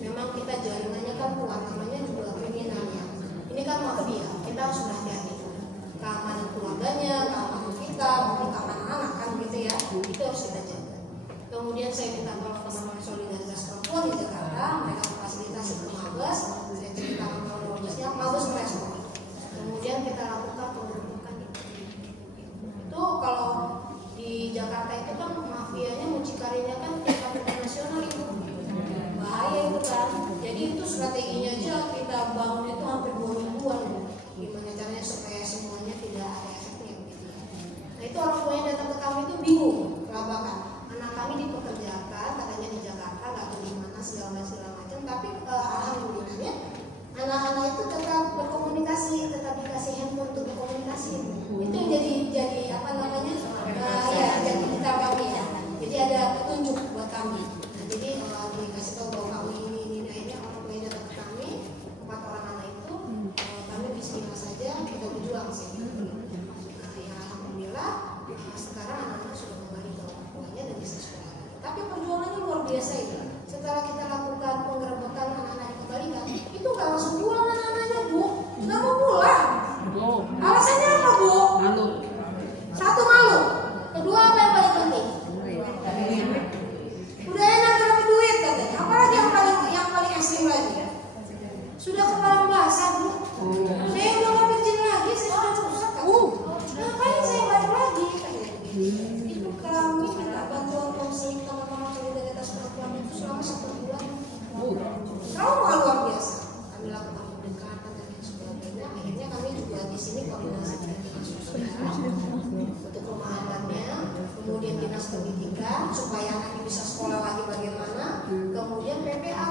Memang kita jaringannya kan kuat, namanya juga kriminal ya. Ini kan mafia, kita harus hati-hati. Keamanan keluarganya, keamanan kita, maupun keamanan anak kan gitu ya. Itu harus kita jaga. Kemudian saya minta tolong teman-teman solidaritas perempuan di Jakarta, mereka memfasilitasi ke Mabes. Saya ceritakan ke Mabesnya, Mabes merespon. Kemudian kita lakukan penggerbekan itu. Kalau di Jakarta itu kan mafianya mucikarinya kan tingkat nasional itu bahaya itu kan. Jadi itu strateginya aja kita bangun itu hampir 2 mingguan. Gimana caranya supaya semuanya tidak ada efeknya begitu. Nah itu orang tua yang datang ke kami itu bingung, kelabakan. Anak kami dipekerjakan katanya di Jakarta, nggak tahu di mana segala macam. Tapi Itu kami minta bantuan konseling teman-teman solidaritas perempuan itu selama 1 bulan. Trauma luar biasa. Kami lakukan pendekatan dan lain sebagainya. Akhirnya kami juga di sini koordinasi dengan dinas sosial untuk pemahamannya, kemudian dinas pendidikan supaya anak bisa sekolah lagi bagaimana, kemudian PPA,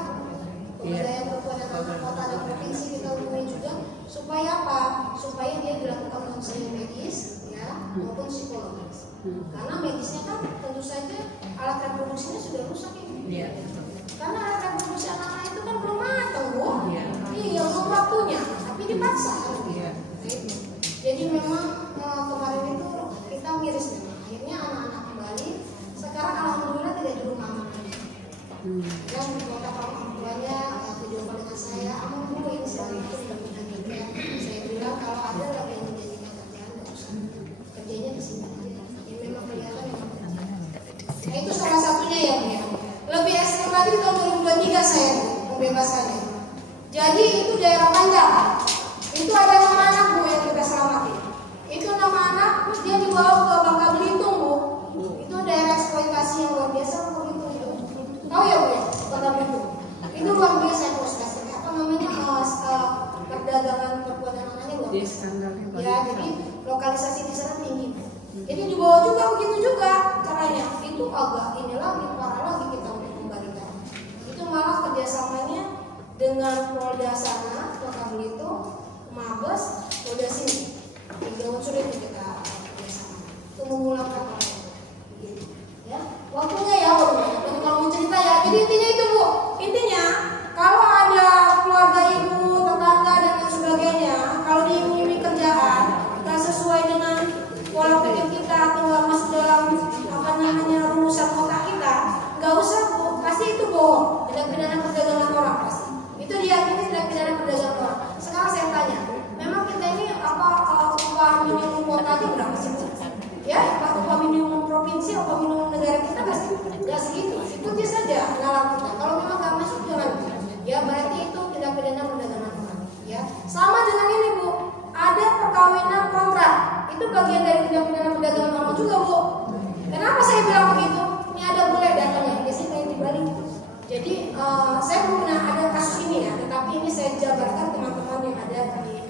Pemberdayaan Perempuan dan Anak Kota dan Provinsi kita hubungi juga supaya apa? Supaya dia dilakukan konseling medis, ya, maupun psikologis. Karena medisnya kan tentu saja alat reproduksinya sudah rusak ini. Karena alat reproduksi anak-anak itu kan belum matang, Bu. Iya, belum waktunya, tapi dipaksa. Jadi memang kemarin itu kita miris memang. Akhirnya anak-anak kembali. Sekarang alhamdulillah tidak di rumah aman. Dan kontak orang tuanya video call dengan saya, aman Bu, ini saya saya bilang kalau ada lagi yang menjadikan kerjaan nggak usah. Kerjanya di sini aja. Yang memang kelihatan yang nah, itu salah satunya ya Bu ya. Lebih ekstrim lagi di tahun 2023 saya membebaskannya. Jadi itu daerah Panjang. Itu ada 6 anak Bu yang kita selamatin. Itu 6 anak dia dibawa ke Bangka Belitung Bu. Itu daerah eksploitasi yang luar biasa Bangka Belitung itu. Tahu ya Bu ya Bangka Belitung. Itu luar biasa eksploitasi. Apa namanya perdagangan perempuan dan anaknya luar biasa. Ya jadi lokalisasi di sana tinggi. Jadi dibawa juga begitu juga caranya. Itu agak ini lagi parah lagi kita untuk kembalikan. Itu malah kerjasamanya dengan Polda sana, Bangka Belitung, Mabes, Polda sini. 3 unsur itu kita kerjasama untuk memulangkan orang itu. Ya, waktunya ya, waktunya. Kalau mau cerita ya. Jadi intinya itu Bu. Intinya kalau ada keluarga ibu, tetangga dan lain sebagainya, kalau diiming-iming kerjaan, nggak sesuai dengan pola pikir kita atau nggak masuk dalam apa namanya rumusan otak kita, nggak usah Bu. Pasti itu bohong. Tindak pidana perdagangan orang pasti. Itu diyakini tindak pidana perdagangan orang. Sekarang saya tanya, memang kita ini apa upah minimum kota aja berapa sih? Ya, upah minimum provinsi, upah minimum negara kita nggak segitu. Ikuti saja nalar kita. Kalau memang nggak masuk jangan. Ya berarti itu tindak pidana perdagangan orang. Ya, sama dengan ini Bu. Ada perkawinan kontrak. Itu bagian dari tindak pidana perdagangan orang juga Bu. Kenapa saya bilang begitu? Ini ada boleh datanya. Biasanya kayak dibalik. Jadi saya belum pernah ada kasus ini ya, tetapi ini saya jabarkan teman-teman yang ada di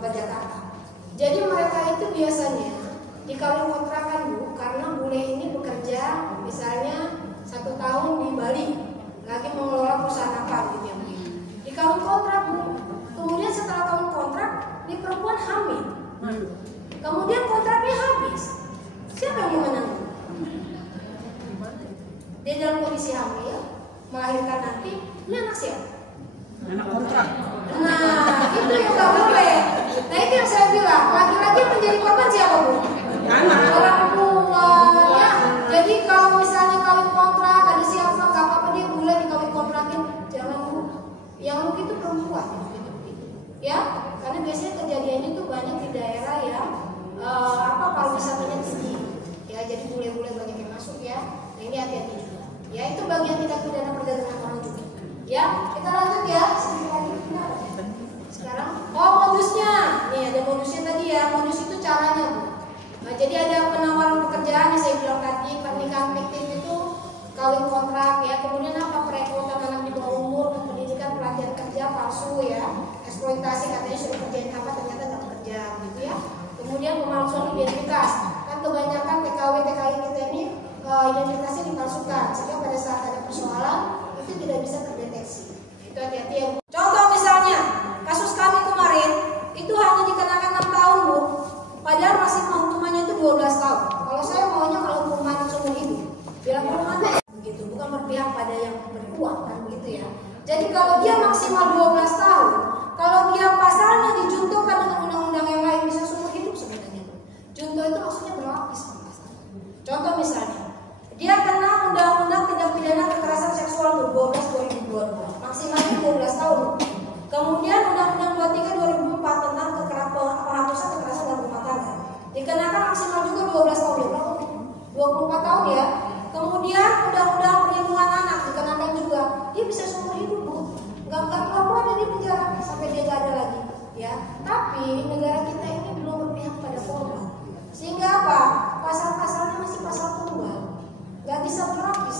Jakarta. Jadi mereka itu biasanya dikawin kontrakan Bu, karena bule ini bekerja misalnya 1 tahun di Bali, lagi mengelola perusahaan apa gitu ya Bu. Dikawin kontrak Bu, kemudian setelah tahun kontrak, di perempuan hamil. Kemudian kontraknya habis. Siapa yang mau menanggung? Dia dalam kondisi hamil, melahirkan nanti, ini anak siapa? Anak kontrak. Nah, itu yang nggak boleh. Nah itu yang saya bilang, laki-laki yang menjadi korban siapa Bu? Anak. Orang tua. Ya. Jadi kalau misalnya kawin kontrak, ada siapa nggak apa-apa dia boleh dikawin kontrakin, jangan Bu. Yang rugi itu perempuan. Ya, karena biasanya kejadiannya itu banyak di daerah yang pariwisatanya tinggi. Ya, jadi bule-bule banyak yang masuk ya. Nah ini hati-hati juga. Ya itu bagian tindak pidana perdagangan orang juga. Ya, kita lanjut ya. Sekarang, modusnya. Nih ada modusnya tadi ya. Modus itu caranya Bu. Nah, jadi ada penawaran pekerjaan yang saya bilang tadi, pernikahan fiktif itu kawin kontrak ya. Kemudian apa perekrutan anak di bawah umur, pendidikan pelatihan kerja palsu ya. Eksploitasi katanya sudah kerjain apa ternyata nggak bekerja gitu ya. Kemudian pemalsuan identitas. Kan kebanyakan TKW TKI kita ini identitasnya dipalsukan sehingga pada saat ada persoalan itu tidak bisa terdeteksi. Itu hati-hati ya Bu. Contoh misalnya kasus kami kemarin itu hanya dikenakan 6 tahun Bu, padahal masih hukumannya itu 12 tahun. Kalau saya maunya kalau hukuman seumur hidup, bilang hukumannya begitu, bukan berpihak pada yang memberi uang kan begitu ya. Jadi kalau dia maksimal 12 tahun, kalau dia pasalnya dijuntuhkan dengan undang-undang yang lain bisa seumur hidup sebenarnya. Juntuh itu maksudnya berlapis pasal. Contoh misalnya dia kena undang-undang tindak pidana kekerasan seksual 12/2022, maksimalnya 12 tahun. Kemudian undang-undang 23/2004 tentang penghapusan kekerasan dalam rumah tangga, dikenakan maksimal juga 12 tahun, 24 tahun ya. Kemudian undang-undang perlindungan anak dikenakan juga, dia bisa seumur hidup Bu. Nggak perlu ada di penjara sampai dia nggak ada lagi ya. Tapi negara kita ini belum berpihak pada korban, sehingga apa? pasal-pasalnya masih pasal tunggal, nggak bisa berlapis,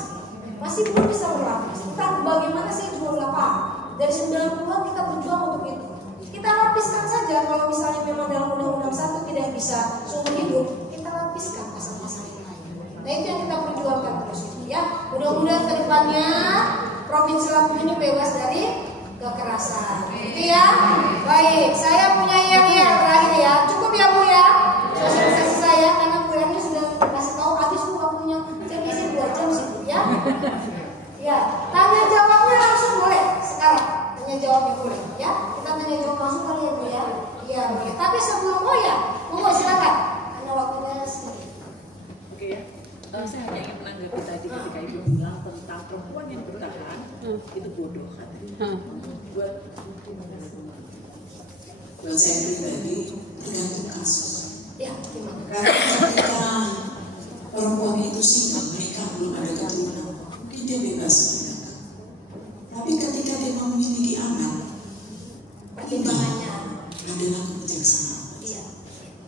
masih belum bisa berlapis. Entah bagaimana saya juga nggak paham. Dari 90-an kita berjuang untuk itu. Kita lapiskan saja kalau misalnya memang dalam undang-undang 1 tidak bisa seumur hidup, kita lapiskan pasal-pasal yang lain. Nah itu yang kita perjuangkan terus itu ya. Mudah-mudahan kedepannya Provinsi Lampung ini bebas dari kekerasan. Itu ya. Baik, saya punya yang terakhir ya. Cukup ya Bu ya. Sosialisasi saya karena Bu Yani sudah kasih tahu habis Bu waktunya. Saya isi 2 jam sih Bu ya. Ya, tanya jawabnya langsung boleh sekarang. Tanya jawabnya boleh ya. Kita tanya jawab langsung kali ya Bu ya. Iya boleh. Tapi sebelum monggo silakan. Hanya waktunya sedikit. Oke ya. Saya hanya ingin menanggapi tadi ketika Ibu bilang tentang perempuan yang bertahan itu bodoh kan. Buat saya pribadi tergantung kasus. Ya, gimana? Karena ketika perempuan itu single, mereka belum ada keturunan, mungkin dia bebas menikah. Tapi ketika dia memiliki anak, Pertimbangannya adalah kebijaksanaan. iya.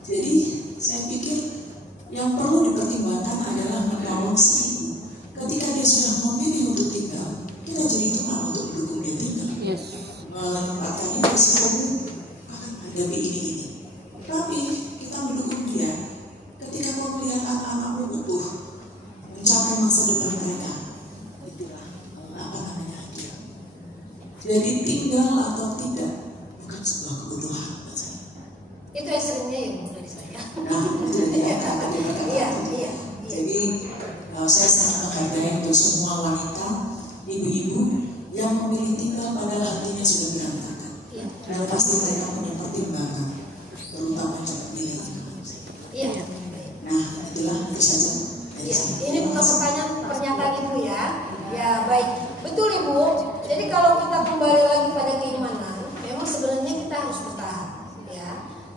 Jadi saya pikir yang perlu dipertimbangkan adalah menolong si ibu. Ketika dia sudah memilih untuk tinggal, kita jadi tukang untuk mendukung dia tinggal. Menempatkan ini risiko akan menghadapi ini. Tapi kita mendukung dia ketika mau melihat anak-anak bertumbuh, mencapai masa depan mereka. Itulah hadiah. Jadi tinggal atau tidak bukan sebuah kebutuhan buat saya. Itu ekstrimnya ya Bu dari saya. Nah, itu dia Iya. Jadi saya sangat menghargai untuk semua wanita, ibu-ibu yang memilih tinggal padahal hatinya sudah berantakan. Iya. Dan pasti mereka punya pertimbangan, terutama cepat nilai tinggal. Iya. Nah, itulah itu saja. Iya. Ini bukan pertanyaan pernyataan Ibu ya. Ya baik. Betul Ibu. Jadi kalau kita kembali lagi pada keimanan, memang sebenarnya kita harus bertahan. Ya.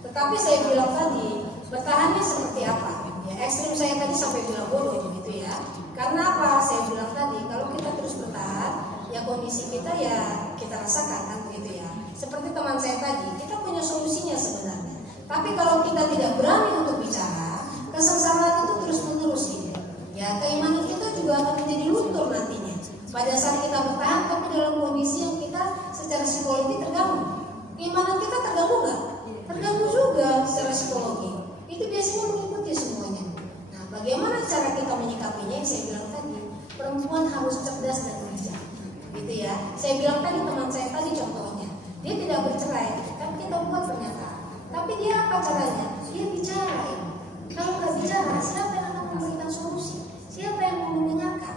Tetapi saya bilang tadi, bertahannya seperti apa? Ya, ekstrim saya tadi sampai bilang bodoh gitu ya. Karena apa? Saya bilang tadi, kalau kita terus bertahan, ya kondisi kita ya kita rasakan kan begitu ya. Seperti teman saya tadi, kita punya solusinya sebenarnya. Tapi kalau kita tidak berani untuk bicara, kesengsaraan itu terus menerus ini. Ya keimanan kita juga akan menjadi luntur nantinya. Pada saat kita bertahan, tapi dalam kondisi yang kita secara psikologi terganggu. Keimanan kita terganggu nggak? Terganggu juga secara psikologi. Itu biasanya mengikuti semuanya. Nah, bagaimana cara kita menyikapinya? Yang saya bilang tadi, perempuan harus cerdas dan bijak, gitu ya. Saya bilang tadi teman saya tadi contohnya, dia tidak bercerai, tapi kita buat pernyataan. Tapi dia apa caranya? Dia bicara. Kalau nggak bicara, siapa yang akan memberikan solusi? Siapa yang mau mendengarkan?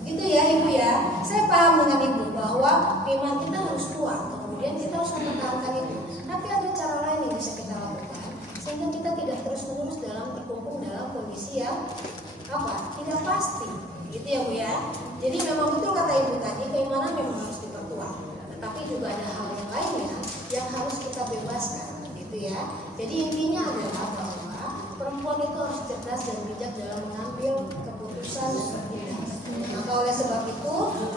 Begitu ya Ibu ya. Saya paham dengan Ibu bahwa iman kita harus kuat. Kemudian kita harus mempertahankan itu. Tapi ada cara lain yang bisa kita lakukan sehingga kita tidak terus-menerus terkungkung dalam kondisi yang tidak pasti, gitu ya Bu ya. Jadi memang betul kata Ibu tadi, keimanan memang harus diperkuat, tetapi juga ada hal yang lainnya yang harus kita bebaskan, gitu ya. Jadi intinya adalah bahwa perempuan itu harus cerdas dan bijak dalam mengambil keputusan dan bertindak. Maka oleh sebab itu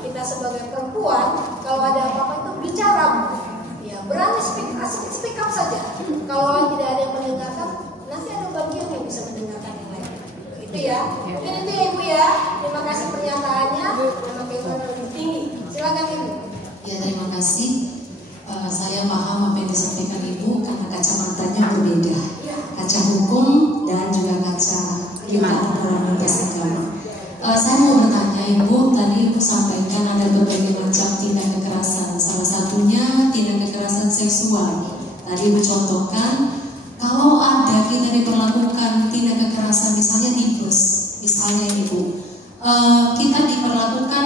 kita sebagai perempuan kalau ada apa-apa itu bicara. Ya, berani speak up saja. Kalau tidak ada yang mendengarkan, nanti ada bagian yang bisa mendengarkan yang lain. Itu ya. Mungkin itu ya Ibu ya. Terima kasih pernyataannya. Memang keimanan lebih tinggi. Silakan Ibu. Ya terima kasih. Saya paham apa yang disampaikan Ibu karena kacamatanya berbeda. Kaca hukum dan juga kaca iman dalam beragama. Saya mau bertanya Ibu, tadi sampaikan ada berbagai macam tindak kekerasan. Salah satunya tindak kekerasan seksual. Tadi Ibu contohkan, kalau ada kita diperlakukan tindak kekerasan misalnya di bus, misalnya Ibu, kita diperlakukan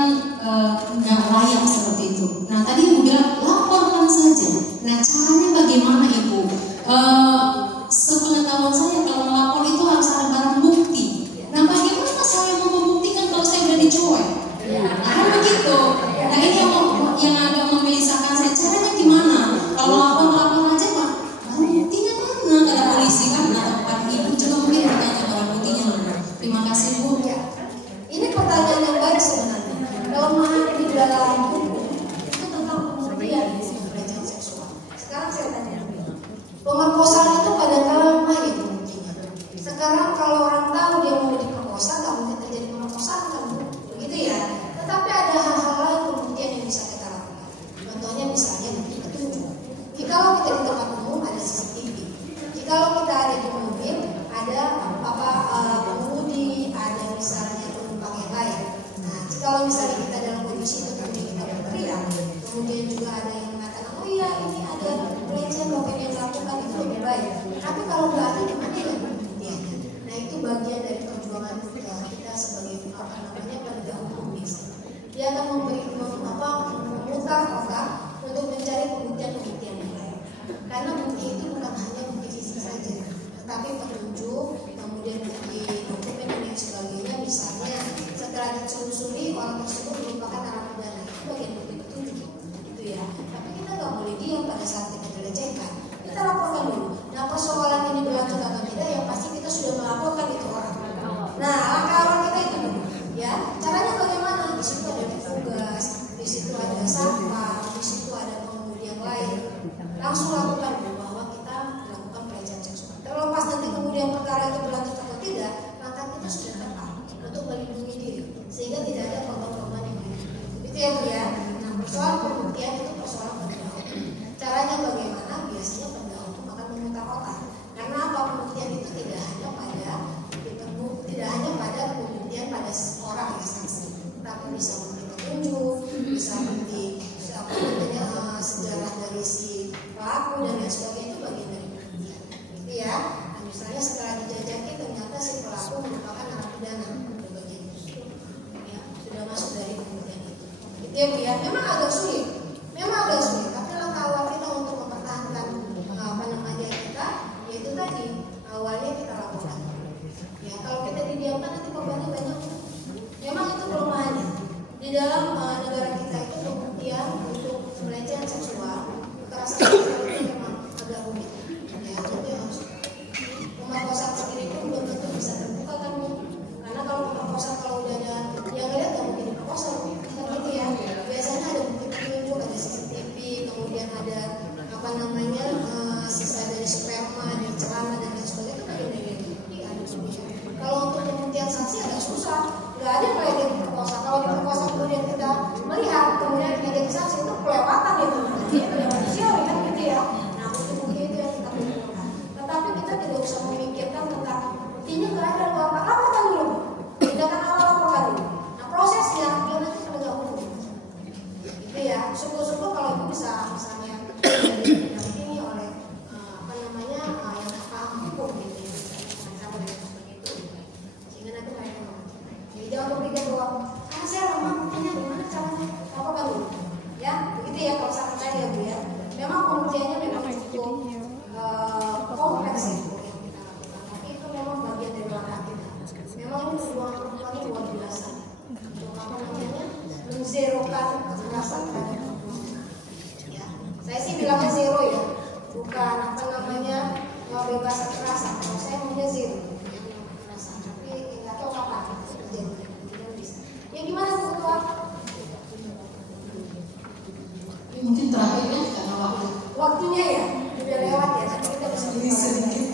nggak layak seperti itu. Nah tadi Ibu bilang laporkan saja. Nah caranya bagaimana Ibu? Sepengetahuan saya kalau melapor itu harus ada barang bukti. Nah bagaimana saya mau membuktikan kalau saya udah dicuek? Nah begitu. Nah ini yang agak menggelisahkan saya. Caranya gimana? Kalau lapor aja Pak, barang buktinya mana? Kata polisi kan. Nah Pak Ibu juga mungkin bertanya barang buktinya mana? Terima kasih Bu. Ya. Ini pertanyaan yang baik sebenarnya. Kelemahan di dalam hukum itu tentang pembuktian pelecehan seksual. Sekarang saya tanya, pemerkosaan kalau misalnya kita dalam kondisi itu kemudian kita berteriak, kemudian juga ada yang mengatakan, oh iya ini ada pelecehan Bapak yang dilakukan, itu lebih baik. Tapi kalau nggak ada gimana ya pembuktiannya? Nah itu bagian dari perjuangan kita sebagai penegak hukum biasa. Dia akan memutar otak untuk mencari pembuktian yang lain. Karena bukti itu bukan hanya bukti fisik saja, tetapi petunjuk, kemudian bukti dokumen dan lain sebagainya. Misalnya setelah ditelusuri orang tersebut merupakan narapidana, itu bagian bukti petunjuk, gitu ya. Tapi kita nggak boleh diam pada saat kita dilecehkan. Kita laporkan dulu. Nah persoalan ini berlanjut atau tidak, yang pasti kita sudah melaporkan itu orang. Nah langkah awal kita itu dulu, ya. Caranya bagaimana? Di situ ada petugas, di situ ada satpam, di situ ada pengemudi yang lain. Langsung lakukan dulu bahwa kita melakukan pelecehan seksual. Terlepas nanti kemudian perkara itu berlanjut atau tidak, langkah kita sudah tepat untuk melindungi diri sehingga tidak ada korban-korban yang lain. Itu ya Bu ya. Nah persoalan pembuktian itu persoalan penegak hukum. Caranya bagaimana? Biasanya penegak hukum akan memutar otak. Karena apa? Pembuktian itu tidak hanya pada pembuktian pada orang yang saksi, tapi bisa bukti petunjuk, bisa bukti sejarah dari si pelaku dan lain sebagainya, itu bagian dari pembuktian. Gitu ya. Nah, misalnya setelah dijajaki ternyata si pelaku merupakan narapidana, bagian itu ya, sudah masuk dari pembuktian itu. Gitu ya Bu ya. Memang agak sulit, tapi langkah awal kita untuk mempertahankan kita, yaitu tadi awalnya kita lakukan. Ya, kalau kita didiamkan nanti korbannya banyak. Memang itu kelemahannya. Di dalam negara kita itu pembuktian untuk pelecehan seksual, kekerasan seksual itu memang agak rumit. Ya, jadi harus pemerkosaan sendiri itu belum tentu bisa terbuka kan Bu. Karena kalau pemerkosaan kalau udah ada yang ngeliat nggak mungkin diperkosa kan gitu ya. Biasanya ada bukti petunjuk, ada CCTV, kemudian ada sisa dari sperma, dari celana dan lain sebagainya, itu kan udah kalau untuk pembuktian saksi agak susah, nggak ada yang lain diperkosa. Kalau diperkosa kemudian kita melihat, kemudian kita jadi saksi, itu kelewatan itu, manusiawi kan gitu ya. Nah bukti itu yang kita butuhkan. Tetapi kita tidak usah memikirkan tentang buktinya nggak ada apa-apa, laporkan dulu. Tindakan awal laporkan dulu. Nah prosesnya dia nanti penegak hukum. Gitu ya. Syukur-syukur kalau itu bisa misalnya didampingi oleh yang paham hukum gitu ya. Jadi jangan berpikir bahwa saya lemah buktinya gimana caranya, laporkan dulu ya, begitu ya kalau saya percaya ya Bu ya. Memang pembuktiannya memang cukup kompleks ya yang kita lakukan, tapi itu memang bagian dari langkah kita. Memang ini perjuangan perempuan ini luar biasa untuk menzerokan kekerasan terhadap perempuan ya. Saya sih bilangnya zero ya, bukan bebas kekerasan. Kalau saya maunya zero kekerasan, tapi nggak tahu kapan terjadi. Ya gimana Bu Ketua? Mungkin terakhir ya, karena waktunya ya udah lewat ya, tapi kita bisa ini sedikit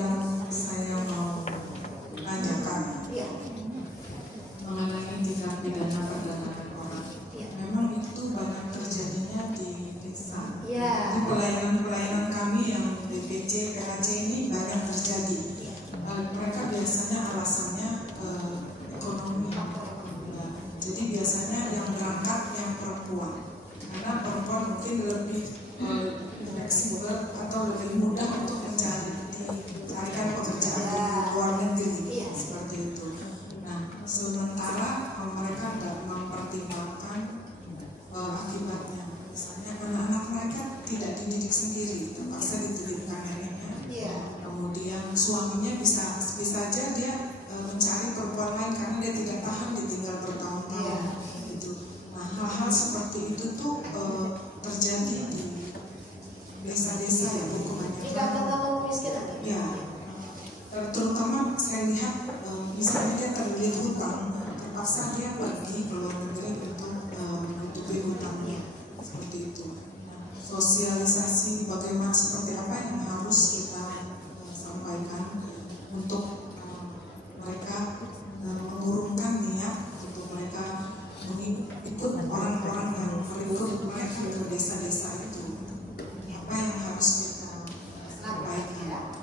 yang saya mau tanyakan mengenai tindak pidana perdagangan orang. Memang itu banyak terjadinya di desa. Di pelayanan kami yang DPC, PHC ini banyak terjadi. Mereka biasanya alasannya ekonomi. Jadi biasanya yang berangkat yang perempuan. Karena perempuan mungkin lebih fleksibel atau lebih mudah untuk mencarikan pekerjaan di luar negeri seperti itu. Nah, sementara mereka tidak mempertimbangkan akibatnya. Misalnya anak-anak mereka tidak dididik sendiri, terpaksa dititipkan neneknya. Kemudian suaminya bisa saja dia mencari perempuan lain karena dia tidak tahan ditinggal bertahun-tahun. Nah, hal-hal seperti itu tuh terjadi di desa-desa ya Bu, kebanyakan. Ya, terutama saya lihat misalnya dia terlilit hutang, terpaksa dia pergi ke luar negeri untuk menutupi hutangnya seperti itu. Nah, sosialisasi bagaimana seperti apa yang harus kita sampaikan untuk mereka mengurungkan niat untuk mereka ikut orang-orang yang merekrut mereka ke desa-desa itu. Apa yang harus kita sampaikan?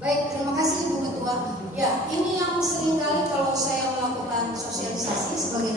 Baik, terima kasih Ibu Ketua. Ya, ini yang seringkali kalau saya melakukan sosialisasi sebagai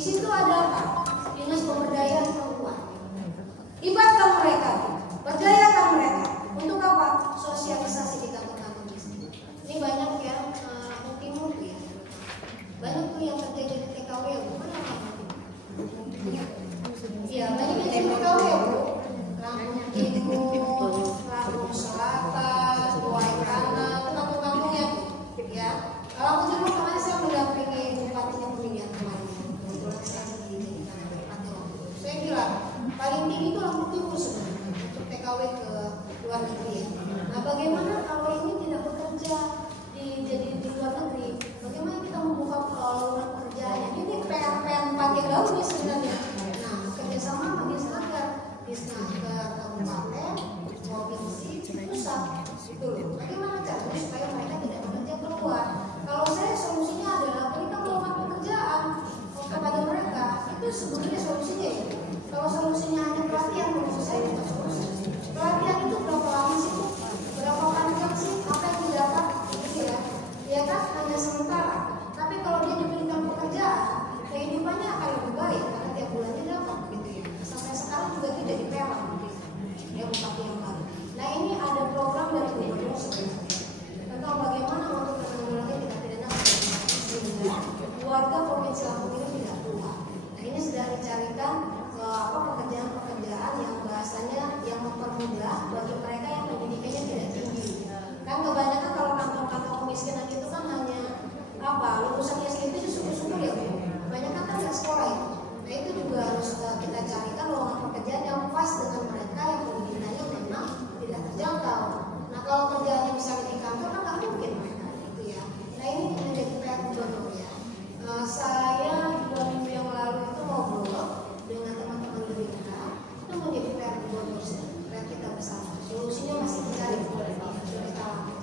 situ ada apa? Dinas Pemberdayaan Perempuan. Libatkan mereka, berdayakan mereka. Untuk apa? Sosialisasi di kantor-kantor desa. Ini banyak ya, Lampung Timur ya. Banyak tuh yang kerja jadi TKW ya, Bu. Mana Lampung Timur? Iya, banyak yang jadi TKW ya, Bu. Lampung Timur, Lampung Selatan, Tuai Kanan, kampung-kampung yang ya. Lampung Timur kemarin saya mendampingi bupatinya pemilihan kemarin. Kebetulan saya di saya bilang paling tinggi itu Lampung Timur sebenarnya untuk TKW ke luar negeri ya. Nah, bagaimana kalau ini tidak bekerja di luar negeri? Bagaimana kita membuka peluang pekerjaannya? Ini PR pakai gaul nih sebenarnya. Nah, kerjasama sama Disnaker kabupaten, provinsi, pusat, gitu loh. Bagaimana caranya supaya mereka tidak bekerja keluar? Kalau saya solusinya adalah berikan lowongan pekerjaan kepada mereka. Itu sebenarnya solusinya ya. Kalau solusinya hanya pelatihan, menurut saya tidak solusi. Pelatihan itu berapa lama sih? Berapa panjang sih? Apa yang didapat? Gitu ya. Ya kan hanya sementara. Tapi kalau dia diberikan pekerjaan, kehidupannya akan lebih baik karena tiap bulannya dapat gitu ya. Sampai sekarang juga tidak dipelang gitu. Dia bupati yang baru. Nah, ini ada program dari gubernur sebenarnya tentang bagaimana untuk menanggulangi tindak pidana sehingga warga provinsi Lampung ini tidak keluar. Nah, ini sudah dicarikan pekerjaan-pekerjaan yang bahasanya yang mempermudah bagi mereka yang pendidikannya tidak tinggi. Kan kebanyakan kalau kantong-kantong kemiskinan itu kan hanya lulusan SD itu syukur-syukur ya, Bu. Kebanyakan kan nggak sekolah itu. Nah, itu juga harus kita carikan lowongan pekerjaan yang pas dengan mereka yang pendidikannya memang tidak terjangkau. Nah, kalau kerjaannya misalnya di kantor kan nggak mungkin mereka gitu ya. Nah, ini menjadi PR gubernur ya. Saya 2 minggu yang lalu itu ngobrol dengan teman-teman Gerindra, itu menjadi PR gubernur PR kita bersama. Solusinya masih dicari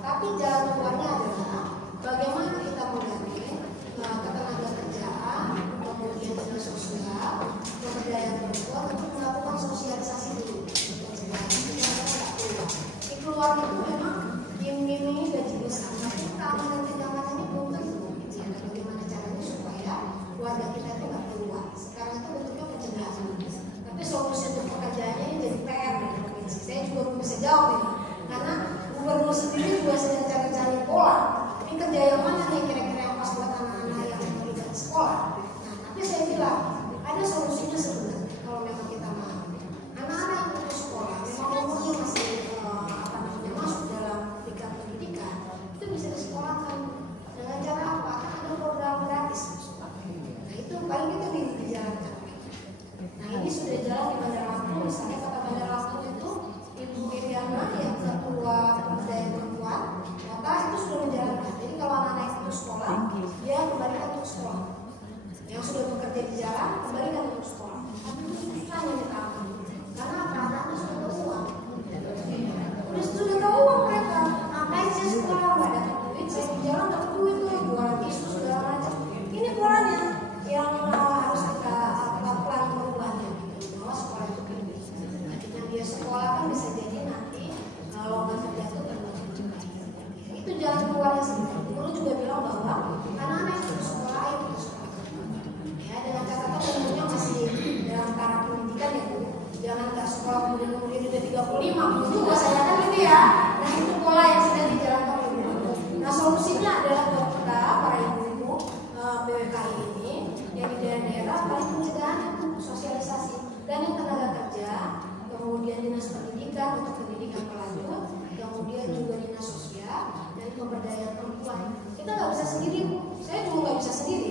tapi jalan keluarnya adalah bagaimana kita menggandeng ketenaga kerjaan, kemudian dinas sosial, pemberdayaan perempuan untuk melakukan sosialisasi dulu. Di keluar itu memang iming-iming gaji besar, tapi keamanan-keamanannya belum tentu. Ya, bagaimana caranya supaya warga kita itu nggak keluar. Sekarang itu bentuknya pencegahan. Tapi solusi untuk pekerjaannya ini jadi PR di provinsi. Saya juga belum bisa jawab ini, karena gubernur sendiri juga sedang cari-cari pola. Ini kerja yang mana nih kira-kira yang pas buat anak-anak yang tidak sekolah? Nah, tapi saya bilang ada solusinya sebenarnya kalau memang kita mau. Anak-anak yang putus sekolah, memang umurnya masih masuk dalam tingkat pendidikan, itu bisa disekolahkan dengan cara apa? Kan ada program gratis. Nah, itu paling kita dijalankan. Nah, ini sudah jalan di Bandar Lampung. Misalnya kata Bandar Lampung itu Ibu Iriana yang ketua pemberdayaan perempuan kota itu sudah menjalankan. Jadi kalau anak-anak itu sekolah, dia kembalikan untuk sekolah. Yang sudah bekerja di jalan, kembalikan untuk sekolah. Tapi itu susah yang ditahan. Karena anak-anaknya sudah tahu uang. Sudah tahu uang mereka. Ngapain saya sekolah? Nggak dapat duit. Saya di jalan dapat duit tuh, jualan tisu segala macam. Ini polanya yang harus kita pelan-pelan merubahnya. Bahwa sekolah itu penting. Nah, dia sekolah kan bisa jadi nanti lowongan kerja itu terbuka. Itu jalan keluarnya sendiri. Guru juga bilang bahwa anak-anak yang putus sekolah, ayo putus sekolah. Ya, dengan catatan tentunya masih dalam taraf pendidikan ya, Bu. Jangan nggak sekolah kemudian udah 35 juga saya kan gitu ya. Nah, itu pola yang sedang dijalankan oleh guru. Nah, solusinya adalah buat kita para ibu-ibu BWKI ini yang di daerah-daerah paling pencegahan itu sosialisasi dan yang tenaga kerja, kemudian dinas pendidikan untuk pendidikan pelanjut, kemudian juga dinas sosial dan pemberdayaan perempuan. Kita nggak bisa sendiri, Bu. Saya juga nggak bisa sendiri.